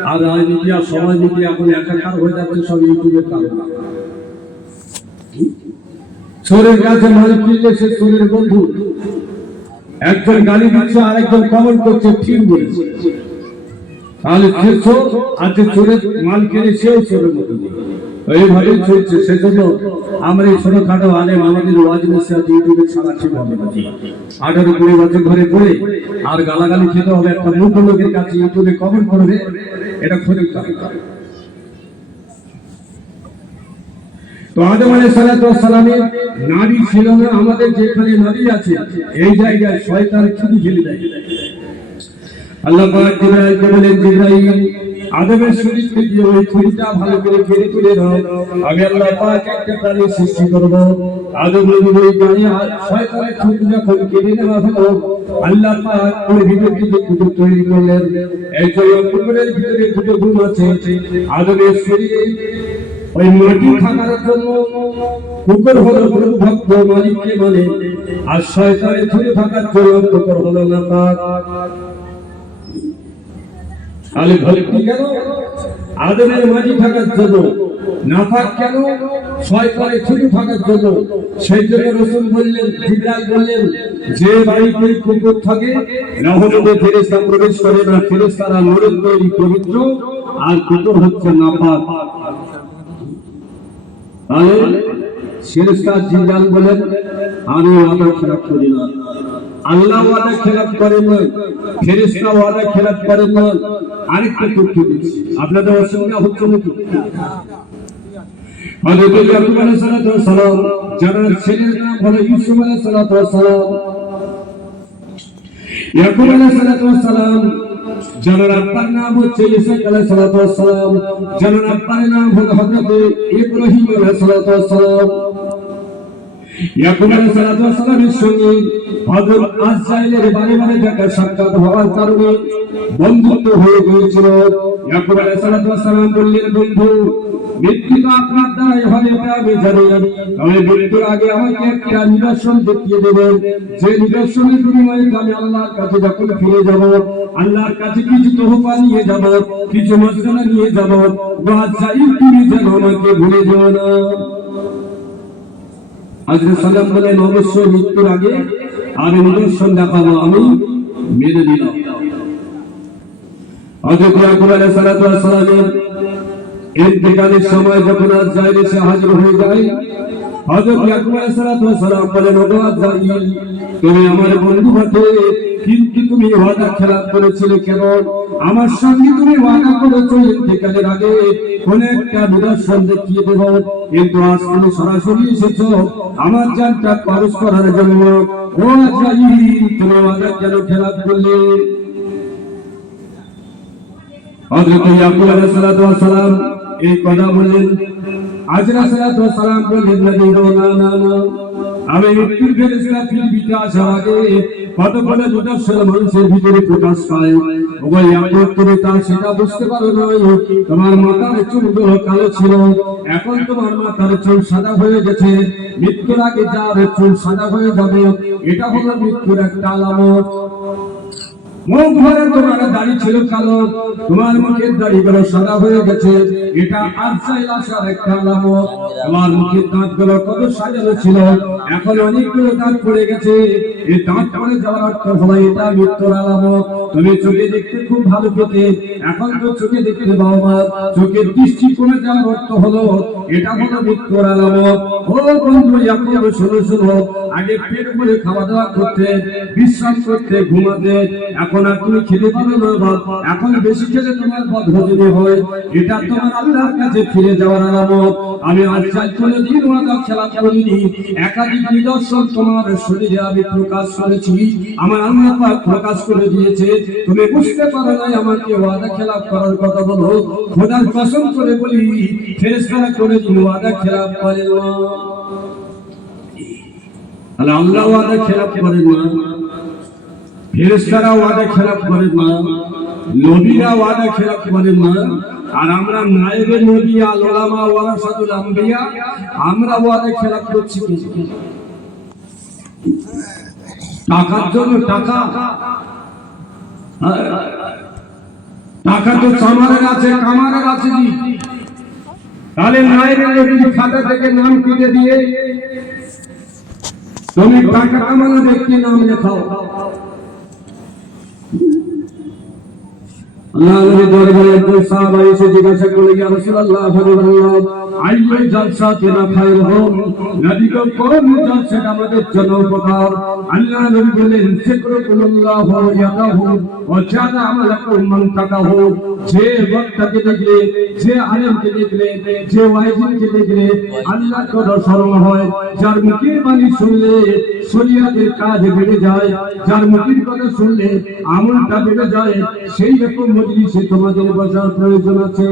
আর রাজনীতি আর সমাজনীতি এখন একাকার হয়ে যাচ্ছে সব ইউটিউবের কারণে। চোরের কাছে মালিক কিনলে সে চোরের বন্ধু। একজন গালি দিচ্ছে, আরেকজন কমেন্ট করছে ঠিক বলেছে, তাহলে সে চোর, আর যে চোরের মাল কিনে সেও চোরের মতো। এইভাবেই চলছে। সেজন্য আমরা এই ছোটখাটো আলেম আমাদের ওয়াজ নসিহত ইউটিউবে ছাড়া ঠিক হবে না। 18-20 বছর ধরে পড়ে আর গালাগালি খেতে হবে একটা মূর্খ লোকের কাছে, ইউটিউবে কমেন্ট করবে, এটা ক্ষতির কারণ। তো আদম আলাইহিস সালামের নারী ছিল না, আমাদের যেখানে নারী আছে এই জায়গায় শয়তান ছুরি ফেলে দেয়। আল্লাহ পাক জিবরাইলকে বলেন, জিবরাইল আদমের শরীর থেকে ওই ছুরিটা ভালো করে ফেলে তুলে দাও, আমি আল্লাহ পাক একটা প্রাণী সৃষ্টি করব। আদম নবীর ওই গায়ে শয়তানের ছুরি যখন কেটে নেওয়া হলো, আল্লাহ পাক ওই ভিতর থেকে কুকুর তৈরি করলেন। এই কুকুরের ভিতরে দুটো গুণ আছে। আদমের শরীরে ওই মাটি থাকার জন্য কুকুর হলো প্রভুভক্ত, মালিককে মানে, আর শয়তানের ছুরি থাকার জন্য কুকুর হলো নাপাক। তাহলে ভক্তি কেন? আদমের মাটি থাকার জন্য। নাপাক কেন? শয়তানের ছুরি থাকার জন্য। সেই জন্য রাসূল বললেন, জিবরাইল বললেন, যে বাড়িতে কুকুর থাকে রহমতে ফেরেশতা প্রবেশ করে না, ফেরেশতারা নূরের তৈরি পবিত্র, আর কুকুর হচ্ছে নাপাক। তাহলে ফেরেশতা জিবরাইল বলেন, আমি ওয়াদা খেলাপ করি না। আল্লাহ ওয়াদা খেলাপ করেন না, ফেরেশতা ওয়াদা খেলাপ করেন না। আরেকটা তথ্য দিচ্ছি, আপনাদের অসুবিধা হচ্ছে নাকি? হযরত ইয়াকুব আলাইহিস সালাম, যার ছেলের নাম হলো ইউসুফ আলাইহিস সালাম। ইয়াকুব আলাইহিস সালাম, যার আব্বার নাম হচ্ছে ইসহাক আলাইহিস সালাম, যার আব্বার নাম হলো হযরত ইব্রাহিম আলাইহিস সালাম। ইয়াকুব আলাইহিস সালামের সঙ্গে হযরত আজরাইলের বারে বারে দেখা সাক্ষাৎ হওয়ার কারণে বন্ধুত্ব হয়ে গিয়েছিল। ইয়াকুব আলাইহিস সালাম বললেন, বন্ধু মৃত্যু তো আপনার দ্বারাই হবে এটা আমি জানি, তবে মৃত্যুর আগে আমাকে একটা নিদর্শন দেখিয়ে দেবেন, যে নিদর্শনের বিনিময়ে আমি আল্লাহর কাছে যখন ফিরে যাব, আল্লাহর কাছে কিছু তোহফা নিয়ে যাব, কিছু মর্যাদা নিয়ে যাব, আজরাইল তুমি যেন আমাকে ভুলে যাও না। হযরত সালাম বলেন, অবশ্যই মৃত্যুর আগে আমি নিদর্শন দেখাবো, আমি মেরে দিলাম। হযরত ইয়াকুব আলাইহিস সালামের ইন্তেকালের সময় যখন আজরাইল এসে হাজির হয়ে যায়, হযরত ইয়াকুব আলাইহিস সালাম বলেন, ওগো আজরাইল, তুমি আমার বন্ধু বটে, কিন্তু তুমি ওয়াদা খেলাপ করেছিলে কেন? আমার সঙ্গে তুমি ওয়াদা করেছো ইন্তেকালের আগে কোন একটা নিদর্শন দেখিয়ে দেব, কিন্তু আজ তুমি সরাসরি এসেছো আমার জানটা খরচ করার জন্য। ও আজরাইল, তুমি ওয়াদা কেন খেলাপ করলে? হযরত ইয়াকুব আলাইহিস সালাম এই কথা বললেন। আজরা সালাম বললেন, না না না, আমি মৃত্যুর ফেরেশতা পৃথিবীতে আসার আগে কতগুলো নিদর্শন মানুষের ভিতরে প্রকাশ পায়। ওগো ইয়াকুব, তুমি তা সেটা বুঝতে পারো নাই। তোমার মাথার চুলগুলো কালো ছিল, এখন তোমার মাথার চুল সাদা হয়ে গেছে। মৃত্যুর আগে যার চুল সাদা হয়ে যাবে, এটা হলো মৃত্যুর একটা আলামত। মুখ ভরে তোমার দাড়ি ছিল কালো, তোমার মুখের দাড়িগুলো সাদা হয়ে গেছে, এটা আজরাইল আসার একটা আলামত। তোমার মুখের দাঁতগুলো কত সাজানো ছিল, এখন অনেকগুলো দাঁত পড়ে গেছে, এই দাঁত পড়ে যাওয়ার অর্থ হলো এটা মৃত্যুর আলামত। তুমি চোখে দেখতে খুব ভালো পেতে, এখন তো চোখে দেখতে পাও না, চোখের দৃষ্টি কমে যাওয়ার অর্থ হলো এটা হলো মৃত্যুর আলামত। ও বন্ধু ইয়াকুব, শোনো শোনো, আগে পেট ভরে খাওয়া দাওয়া করতে, বিশ্রাম করতে, ঘুমাতে, এখন আর তুমি খেতে পারো না, এখন বেশি খেলে তোমার বদহজমি হয়, এটা তোমার আল্লাহর কাছে ফিরে যাওয়ার আলামত। আমি আজরাইল কোনদিন ওয়াদা খেলাপ করিনি, একাধিক নিদর্শন তোমার শরীরে আমি প্রকাশ করেছি, আমার আল্লাহ পাক প্রকাশ করে দিয়েছে, তুমি বুঝতে পারো না আমাকে ওয়াদা খেলাপ করার কথা বলো। খোদার কসম করে বলি, ফেরেশতারা কোনদিন ওয়াদা খেলাপ করে না। আল্লাহ ওয়াদা খেলাপ করে না, ফেরেশতারা ওয়াদা খেলাপ করে না, নবীরা ওয়াদা খেলাপ করে না, আর আমরা নায়েবে নবী আল উলামা ওয়ারাসাতুল আম্বিয়া, আমরা ওয়াদা খেলাপ করছি কি? টাকার জন্য টাকা, টাকা তো চামারের আছে, কামারের আছে জি। তাহলে নায়েবে নবীর খাতা থেকে নাম কেটে দিয়ে তুমি টাকা কামানো ব্যক্তি নাম লেখাও। আল্লাহ নবী দরবারে একজন সাহাবা এসে জিজ্ঞাসা করলেন, ইয়া রাসূলুল্লাহ আইয়ে জলসা তেনা খায়র হো, নবী কো কোন জলসাটা আমাদের জন্য উপকার? আল্লাহ নবী বললেন, যিকরুল্লাহ ইয়াদাহু ওয়া জানা আমালাকুম মান তাকাহু। যে বক্তাকে দেখলে, যে আলেমকে দেখলে, যে ওয়াইজকে দেখলে আল্লাহর কথা স্মরণ হয়, যার মুখের বাণী শুনলে শরীয়তের কাজ বেড়ে যায়, যার মুখের কথা শুনলে আমলটা বেড়ে যায়, সেই রকম মজলিসে তোমাদের বসার প্রয়োজন আছে।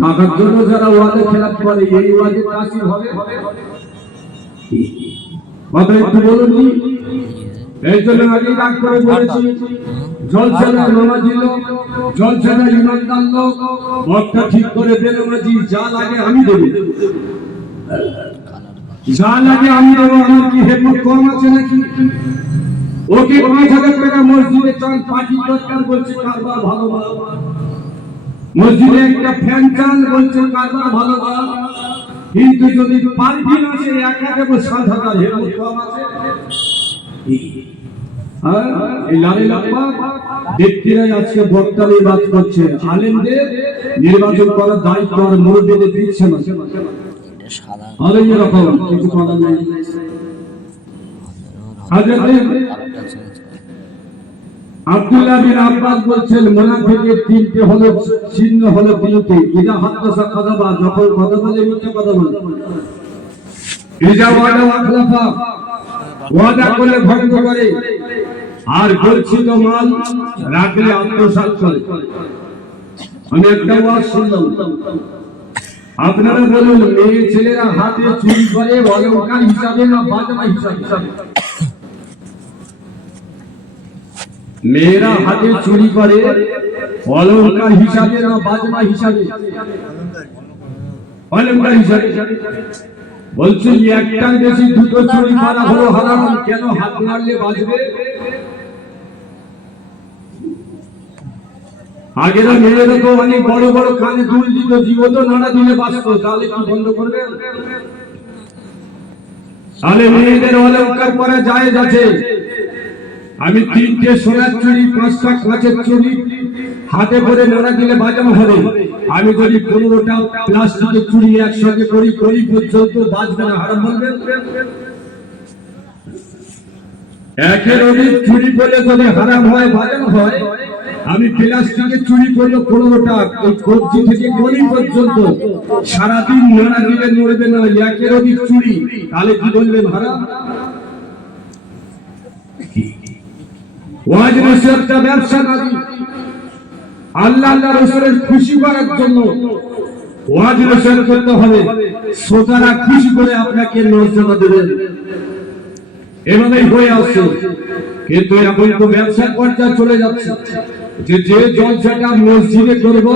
টাকার জন্য যারা ওয়াদা খেলাপ করে, এই ওয়াদে কাশি হবে? কথা একটু বলুন। এই জন্য আগে ডাক করে বলেছি, জলসাটা নামাজি লোক, জলসাটা ইমানদার লোক, মতটা ঠিক করে বেনামাজি, যা লাগে আমি দেব, যা লাগে আমি দেবো। আমার কি হেমত কম আছে নাকি? ওকে 5,000 টাকা মসজিদে চান, পার্টি দরকার বলছে কারবার ভালো না, মসজিদে একটা ফ্যান চান বলছে কারবার ভালো না, কিন্তু যদি পার্টি না সে একা দেবো 7,000, হেমত কম আছে? এই লালে লাম্বা ব্যক্তিরাই আজকে বক্তালি বাদ করছে, আলেমদের নির্বাচন করার দায়িত্ব আর মুরব্বিদের দিচ্ছে না। আরে এরকম কিছু কথা নাই। আব্দুল্লাহ বিন আব্বাস বলছেন, মুনাফিকের তিনটে হলো চিহ্ন, হলো তিনটে। ইদা হাদাসা কাযাবা, যখন কথা বলে মিথ্যা কথা বলে। ইজা ওয়াদা আখলাফা, ওয়াদা করলে ভঙ্গ করে। আর গচ্ছিত মাল রাখলে আত্মসাৎ করে। আমি একটা ওয়াজ শুনলাম, আপনারা বলুন, মেয়ে ছেলেরা হাতে চুরি করে অলংকার হিসাবে না বাজনা হিসাবে? মেয়েরা হাতে চুরি করে অলংকার হিসাবে না বাজনা হিসাবে? অলংকার হিসাবে। বলছি একটার বেশি দুটো চুরি করা হলো হারাম, কেন হাত মারলে বাজবে? আগেরা মেয়েরা তো অনেক বড় বড় কানে দুল দিত, জীবত নাড়া দিলে বাঁচত, তাহলে কি বন্ধ করবেন? তাহলে মেয়েদের অলংকার করা জায়েজ আছে। আমি 3টে সোনার চুড়ি, 5টা কাঁচের চুড়ি হাতে করে নাড়া দিলে বাজানো হবে। আমি যদি 15টা প্লাস্টিকের চুড়ি একসঙ্গে করি পর্যন্ত বাজবে না, হারাম বলবেন? একের অধিক চুরি করলে যদি হারাম হয়, বাজানো হয়, আমি প্লাস্টিকের চুরি করলো 15টা, ওই কবজি থেকে গলি পর্যন্ত সারাদিন নাড়া দিলে নড়বে না, একের অধিক চুরি, তাহলে কি বলবেন? হারাম। ওয়াজ নসিহতটা ব্যবসা না, আল্লাহ আল্লাহ রাসূলের খুশি করার জন্য ওয়াজ নসিহত করতে হবে। শ্রোতারা খুশি করে আপনাকে নজরানা দেবেন, এভাবেই হয়ে আসছে। কিন্তু এখন তো ব্যবসার পর্যায়ে চলে যাচ্ছে, যে জলসাটা মসজিদে করব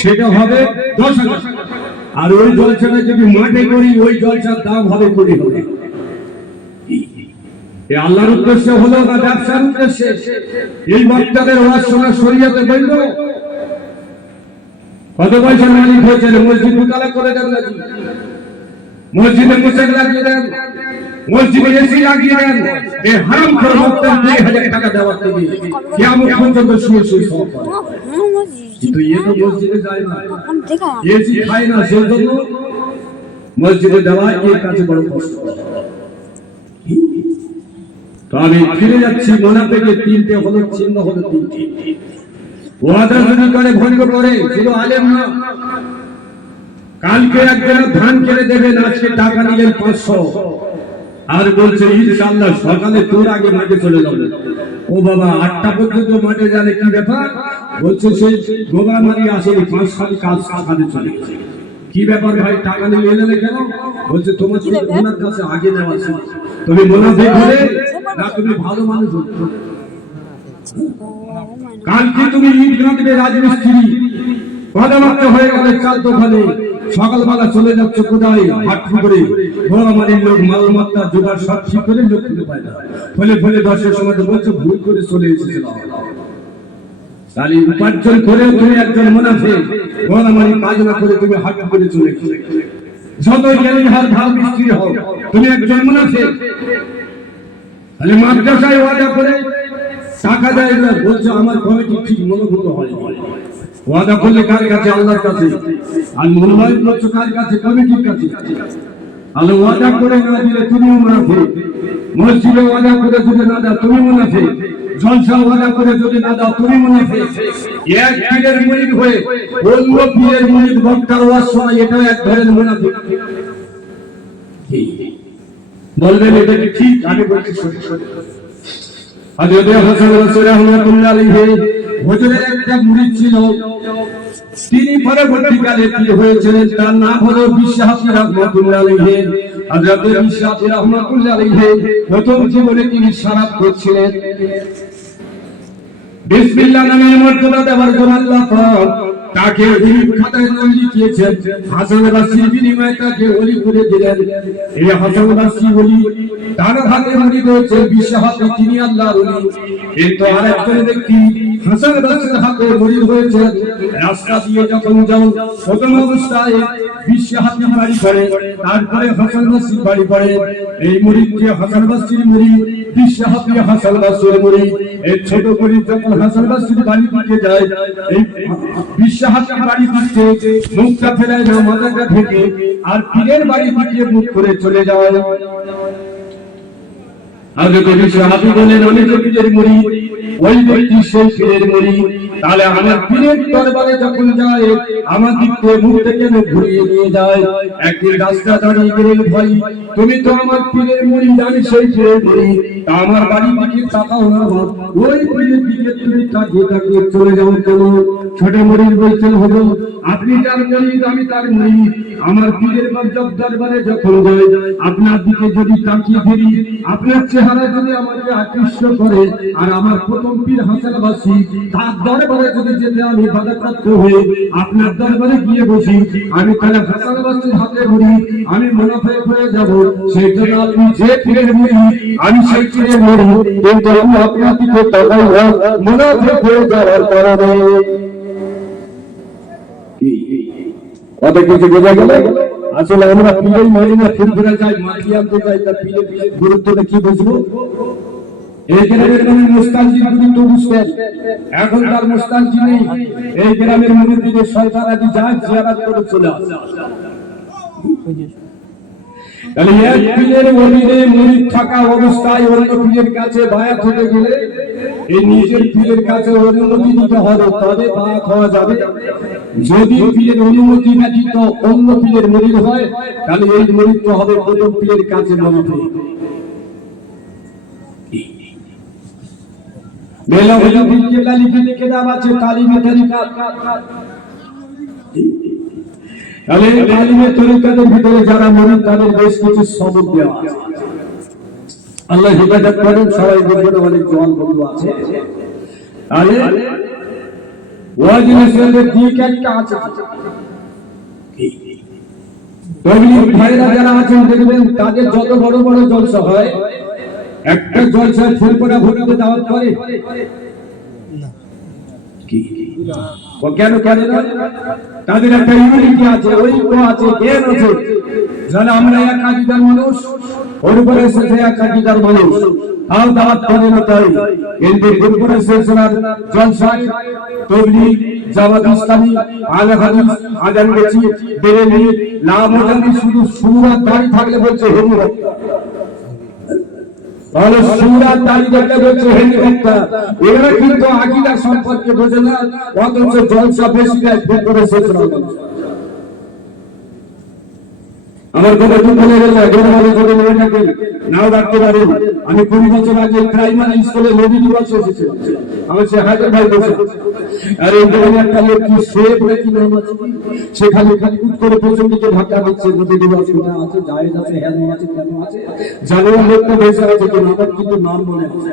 সেটা হবে 10,000, আর ওই জলসাটা যদি মাঠে করি ওই জলসার দাম হবে 20 টাকা। এই আল্লাহর উদ্দেশ্যে হলো না ব্যবসার উদ্দেশ্যে? এই বক্তাদের ওয়াজ শোনা শরীয়তে বৈধ? কত পয়সা মালিক হয়েছে? মসজিদ মুতালা করে দেন নাকি? মসজিদে পোশাক লাগিয়ে দেন, মসজিদে এসি লাগিয়ে দেন। এই হারাম করে বক্তার 2000 টাকা দেওয়ার থেকে কিয়ামত পর্যন্ত শুয়ে সব করে। কিন্তু এ তো মসজিদে যায় না, এসি খায় না, সেই জন্য মসজিদে দেওয়া এর কাছে বড় কষ্ট। তো আমি ফিরে যাচ্ছি, মুনাফিকের 3টে হলো চিহ্ন, হলো 3টে। ওয়াদা যদি করে ভঙ্গ করে, শুধু আলেম না, কালকে একজন ধান কেড়ে দেবেন, আজকে টাকা নিলেন 500, আর বলছে ইনশাআল্লাহ সকালে তোর আগে মাঠে চলে যাবে। ও বাবা, 8টা পর্যন্ত মাঠে যাবে, কি ব্যাপার? বলছে সেই গোবা মারি আসেনি, 5 সাল কাজ কাজে চলে গেছে। কি ব্যাপার ভাই, টাকা নিয়ে এলে কেন? বলছে তোমার ওনার কাছে আগে নেওয়া ছিল। তুমি মুনাফিক হলে না, তুমি ভালো মানুষ হলে? কালকে তুমি ইট গাঁথবে রাজমিস্ত্রি, কথাবার্তা হয়ে গেলে চাল দোকানে, সকালবেলা চলে যাচ্ছে কোথায়? হাট করে গোয়ামারির লোক মালমাত্রা জোগাড় সব ঠিক করে লোক খুঁজে পায় না, ফলে 10-এর সময় বলছে ভুল করে চলে এসেছিল। তাহলে উপার্জন করেও তুমি একজন মুনাফিক, গোয়ামারি কাজ না করে তুমি হাট করে চলে গেছো। যতই জ্ঞানী হার ভাব মিস্ত্রি হও, তুমি একজন মুনাফিক। তাহলে মাদ্রাসায় ওয়াদা করে টাকা দেয় না, বলছো আমার কমিটি ঠিক মনোভূত হয়। ওয়াদা করলে কার কাছে? আল্লাহর কাছে। আর মূল্যায়ন করছো কার কাছে? কমিটির কাছে। তাহলে ওয়াদা করে না দিলে তুমিও মুনাফিক। মসজিদে ওয়াদা করে যদি না দাও তুমি মুনাফিক। জলসা ওয়াদা করে যদি না দাও তুমি মুনাফিক। এক পীরের মুরিদ হয়ে অন্য পীরের মুরিদ বক্তার ওয়াজ শোনা, এটা এক ধরনের মুনাফিক। বলবেন এটা কি ঠিক? আমি বলছি সঠিক। হযরত হাসান রাসূল রাহমাতুল্লাহ আলাইহি হুজুরের একটা মুরিদ ছিল, তিনি পরবর্তীকালে কি হয়েছিলেন, তার নাম হলো বিশাহ রাহমাতুল্লাহ আলাইহি। হযরত বিশাহ রাহমাতুল্লাহ আলাইহি প্রথম জীবনে তিনি শরাব করছিলেন। বিসমিল্লাহ নামের মর্যাদা দেওয়ার জন্য আল্লাহ পাক তাকে ওলির খাতায় নাম লিখিয়েছেন। হাসান বাসরীর বিনিময়ে তাকে ওলি করে দিলেন। এই হাসান বাসরী ওলি, তার হাতে মুরিদ হয়েছে বিশাহ, তিনি আল্লাহর ওলি। কিন্তু আরেকজন ব্যক্তি হাসান বাসরীর হাতে মুরিদ হয়েছে। রাস্তা দিয়ে যখন যাও, প্রথম অবস্থায় বিশাহ বাড়ি করে, তারপরে হাসান বাসরী বাড়ি করে। এই মুরিদকে হাসান বাসরীর মুরিদ, বিশাহ হাসান বাসরীর মুরিদ। এই ছোট করে যখন হাসান বাসরীর বাড়ি দিকে যায়, এই বিশাহ বাড়ি দিকে মুখটা ফেলে না, মাথাটা ঢেকে, আর পীরের বাড়ি দিকে মুখ করে চলে যায়। আগে তো বিশাহ বলেন আমি তো পীরের মুরিদ, ওই ব্যক্তি সেই পীরের মুরিদ। তাহলে আমার পীরের দরবারে যখন যায়, আমার দিকে মুখ থেকে ঘুরিয়ে নিয়ে যায়। একদিন রাস্তা দাঁড়িয়ে গেলেন, ভাই তুমি তো আমার পীরের মুরিদ, আমি সেই পীরের মুরিদ, তা আমার বাড়ি দিকে তাকাও না, ওই পীরের দিকে তুমি তাকিয়ে তাকিয়ে চলে যাও কেন? ছোট মুরিদ বলছেন হুজুর আপনি যার মুরিদ আমি তার মুরিদ, আমার পীরের মর্যাদা দরবারে যখন যাই আপনার দিকে যদি তাকিয়ে ফিরি, আপনার চেহারা যদি আমাকে আকৃষ্ট করে, আর আমার প্রথম পীর হাসান আব্বাসী তার দরবারে যদি যেতে আমি বাধাপ্রাপ্ত হয়ে আপনার দরবারে গিয়ে বসি, আমি তাহলে হাসান আব্বাসীর হাতে মুরিদ, আমি মুনাফিক হয়ে যাব। সেই জন্য আপনি যে পীরের মুরিদ আমি সেই পীরের মুরিদ, কিন্তু আমি আপনার দিকে তাকাই না মুনাফিক হয়ে যাওয়ার কারণে। কত কিছু বোঝা গেল? আসলে আমরা পীরের মানি না, ফুরফুরা যাই মাটি আনতে যাই, তার পীরের গুরুত্বটা কি বুঝবো? এই গ্রামের মানুষ মুস্তানজির গুরুত্ব বুঝতেন, এখন তার মুস্তানজি নেই। এই গ্রামের মুরিদদের সরকার আদি যা জিয়ারত করে চলে আসে। তাহলে এক পীরের ওলিরে মুরিদ থাকা অবস্থায় অন্য পীরের কাছে বায়াত হতে গেলে এই নিজের পীরের কাছে অনুমতি নিতে হবে, তবে বায়াত হওয়া যাবে। যদি পীরের অনুমতি ব্যতীত অন্য পীরের মুরিদ হয় তাহলে এই মুরিদ তো হবে প্রথম পীরের কাছে মুনাফিক। মেলা হলো বিকেলা লিখে কিতাব আছে তালিমে তরিকাত, তাহলে তালিমে তরিকাতের ভিতরে যারা মুরিদ তাদের বেশ কিছু সবক দেওয়া আছে। আল্লাহ হেফাজত করেন, সবাই বলবেন অনেক জওয়ান বন্ধু আছে। তাহলে ওয়াজি নসিহতের দিক একটা আছে। তবলিগ ভাইরা যারা আছেন দেখবেন তাদের যত বড় বড় জলসা হয়, একটা জলসায় ফুলপড়া ভোটাতে দাওয়াত করে ও কেন করে না? তাদের একটা ইউনিটি আছে, ঐক্য আছে, জ্ঞান আছে। যারা আমরা এক আকিদার মানুষ, ওর উপরে এসেছে এক আকিদার মানুষ, তাও দাওয়াত করে না। তাই কিন্তু ফুলপড়া সিলসিলার জলসায় তবলিগ, জামাত ইসলামী, আলে হাদিস, আজান গেছি, বেরেলি, লামজানি শুধু সুরাত দাঁড়ি থাকলে বলছে হিন্দু হত্যা, তাহলে সুরাত দাঁড়ি থাকলে বলছে হিন্দু হত্যা। এরা কিন্তু আকীদা সম্পর্কে বোঝে না, অথচ জলসা বেশি দেয় ফুলপড়া সিলসিলার। আমার কথা কি বলে গেল? গরমালে যদি মনে থাকেন নাও রাখতে পারেন। আমি 20 বছর আগে প্রাইমারি স্কুলে নদী দিবস এসেছি, আমার সে হাজার ভাই বসে, আর এই ধরনের একটা লোক কি শেখ নাকি নাম আছে, সেখানে খালি উঠ করে প্রচন্ড দিকে ধাক্কা দিচ্ছে। নদী দিবস কোথা আছে, জায়েজ আছে, হেন আছে, কেন আছে জানেন? লোকটা বেঁচে আছে কিনা আমার কিন্তু নাম মনে আছে।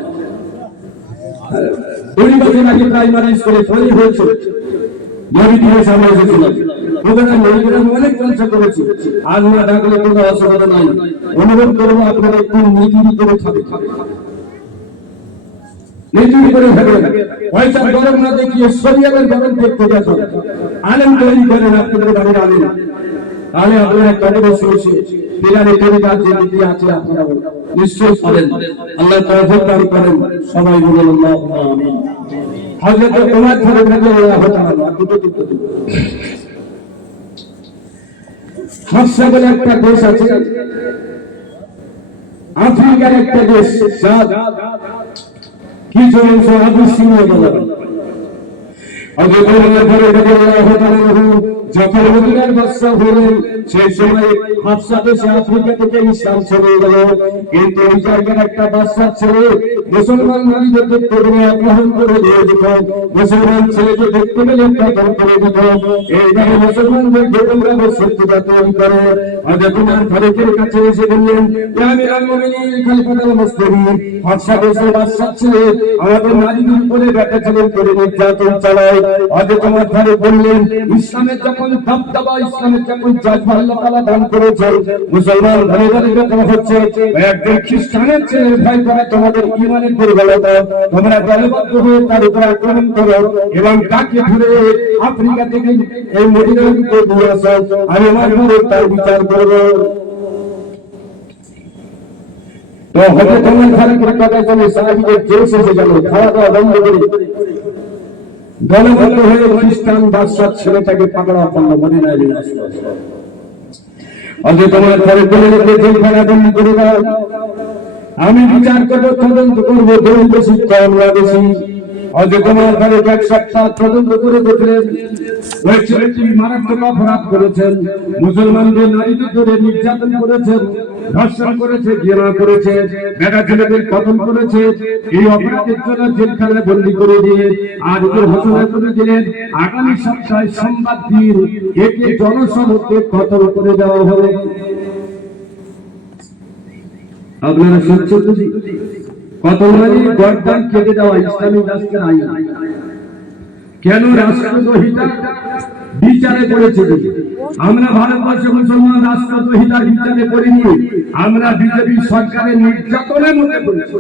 20 বছর আগে প্রাইমারি স্কুলে ফলি হয়েছে, নদী দিবস আমরা এসেছিলাম। ওখানে নদীরা অনেক চর্চা করেছি, আর ওরা ডাকলে কোনো অসুবিধা নাই। অনুরোধ করবো আপনারা একটু নির্দিষ্ট করে থাকবেন, নির্দিষ্ট করে থাকবেন। পয়সা গরম না দেখিয়ে শরীয়তের গরম দেখতে গেছেন, আলেম তৈরি করেন আপনাদের বাড়ির আলেম, তাহলে আপনারা কবরে শুয়েছে পিলারে তরিকার যে নীতি আছে আপনারা নিশ্চয়ই করেন। আল্লাহ তৌফিক দান করেন, সবাই বলেন আল্লাহুম্মা আমিন। হযরত ওমর ফারুক রাদিয়াল্লাহু তাআলা দুটো দিতে হাবশা বলে একটা দেশ আছে, আফ্রিকার একটা দেশ, কিছু অংশ আবিসিনিয়া বলা হয়। যখন মদিনার বাদশাহ হলেন সেই সময় হাবশা দেশে আফ্রিকা থেকে ইসলাম চলে গেল, কিন্তু ওই জায়গার একটা বাদশাহ ছেলে মুসলমান নারীদের দেখতে পেলে অপহরণ করে দিয়ে দিত, মুসলমান ছেলেকে দেখতে পেলে অপহরণ করে দিত। এইভাবে মুসলমানদের তোমরা শত্রুতা তৈরি করে হযরত ওমর ফারুকের কাছে এসে বললেন, ইয়া আমিরুল মুমিনিন খলিফাতুল মুসলিমিন, হাবশা দেশের বাদশাহ ছেলে আমাদের নারীদের উপরে ব্যাটা ছেলে করে নির্যাতন চালায়। হযরত ওমর ফারুক বললেন, ইসলামের যখন দবদবা, ইসলামের যখন জজবা আল্লাহ তাআলা দান করেছেন, মুসলমান ঘরে ঘরে এরকম হচ্ছে, একজন খ্রিস্টানের ছেলের ভয় করে তোমাদের ঈমানের দুর্বলতা, তোমরা দলবদ্ধ হয়ে তার উপর আক্রমণ করো এবং তাকে ধরে আফ্রিকা থেকে এই মদিনার দিকে নিয়ে আসো, আমি ওমর ফারুক তার বিচার করব। তো হযরত ওমর ফারুকের কথা শুনে সাহাবীদের জোশ এসে গেল, খাওয়া দাওয়া বন্ধ করে দলবদ্ধ হয়ে খ্রিস্টান বাদশাহ ছেলেটাকে পাকড়াও করলো, মদিনায় নিয়ে আসলো। হযরত ওমর ফারুক বললেন, জেলখানা বন্দি করে দাও, আমি বিচার করবো, তদন্ত করবো, দৌড় বেশি কম না বেশি। হযরত ওমর ফারুক এক সপ্তাহ তদন্ত করে দেখলেন ওই ছেলেটি মারাত্মক অপরাধ করেছেন, মুসলমানদের নারীদের ধরে নির্যাতন করেছেন, ধর্ষণ করেছে, ঘৃণা করেছে, বেটা ছেলেদের কতল করেছে, এই অপরাধের জন্য জেলখানায় বন্দী করে দিয়ে আর এদের ঘোষণা করে দিলেন আগামী সপ্তাহে সোমবার দিন একে জনসমক্ষে কতল করে দেওয়া হবে। আপনারা শুনছেন বুঝি? কতল মানে গর্দান কেটে দেওয়া, ইসলামী রাষ্ট্রের আইন। কেন রাষ্ট্রদ্রোহিতা বিচারে করেছে? আমরা ভারতবর্ষে মুসলমান রাষ্ট্রদ্রোহিতার বিচারে করিনি, আমরা বিজেপি সরকারের নির্যাতনের মধ্যে পড়েছি।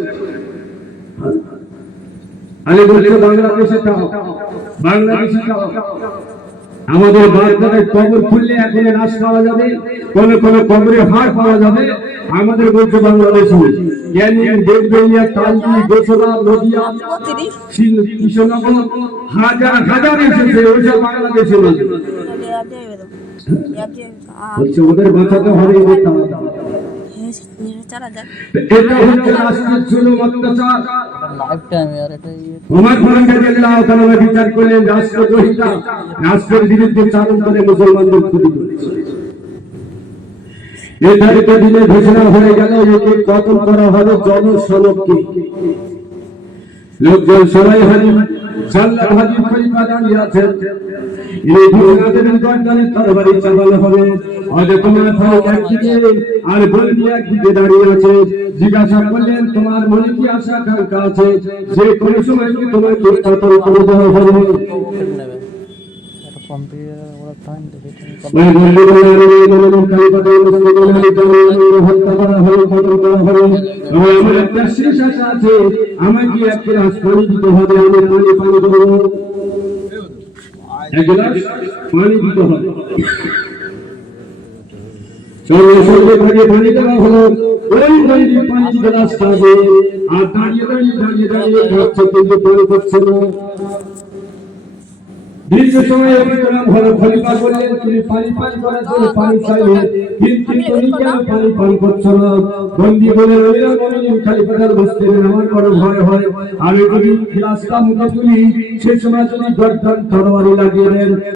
আমি বলছি বাংলাদেশে আমাদের বাচ্চাদের কবর খুললে এখন রাস পাওয়া যাবে, কোন কোন কবরে হাড় পাওয়া যাবে। আমাদের বলছে বাংলাদেশে ক্যানিং, দেবগঞ্জিয়া, কালকি, গোসরা, নদিয়া, কৃষ্ণনগর হাজার হাজার এসেছে, ওইসব বাংলাদেশে বলছে ওদের বাঁচাতে হবে। এটা হচ্ছে রাষ্ট্রের জুলুম, অত্যাচার। ওমর ফারুক রাদিয়াল্লাহু তাআলা বিচার করলেন রাষ্ট্রদ্রোহিতা, রাষ্ট্রের বিরুদ্ধে চালন করে মুসলমানদের ক্ষতি করেছে। এই তারিখে দিনে ঘোষণা হয়ে গেল একে কতল করা হবে জনসমক্ষে। লোকজন সবাই হাজির, জাল্লাদ হাজির, খলিফা দাঁড়িয়ে আছেন। এই ঘোষণা দেবেন গর্দানে তরবারি চালানো হবে। অজকুমার ফারুক একদিকে আর বন্দী একদিকে দাঁড়িয়ে আছে। জিজ্ঞাসা করলেন তোমার মনে কি আশা আকাঙ্ক্ষা আছে যে কোনো সময় কি তোমাকে কতল করে দেওয়া হবে? আমাকে এক গ্লাস পানি দিতে হবে, আমি পানি দেবো, এক গ্লাস পানি দিতে হবে। চলে সঙ্গে ভাগে পানি দেওয়া হলো। ওই বন্দি পানি গ্লাস খাবে আর দাঁড়িয়ে দাঁড়িয়ে খাচ্ছে, কিন্তু পানি করছে না। দীর্ঘ সময় খলিফা বললেন তুমি পানি পান করার জন্য পানি চাইলে, কিন্তু তুমি কেন পানি পান করছো না? বন্দী বলে আমিরুল মুমিনিন খলিফার বসতে আমার বড় ভয় হয়, আমি যদি গ্লাসটা মুখে তুলি সে সময় যদি গর্দান তরবারি লাগিয়ে দেন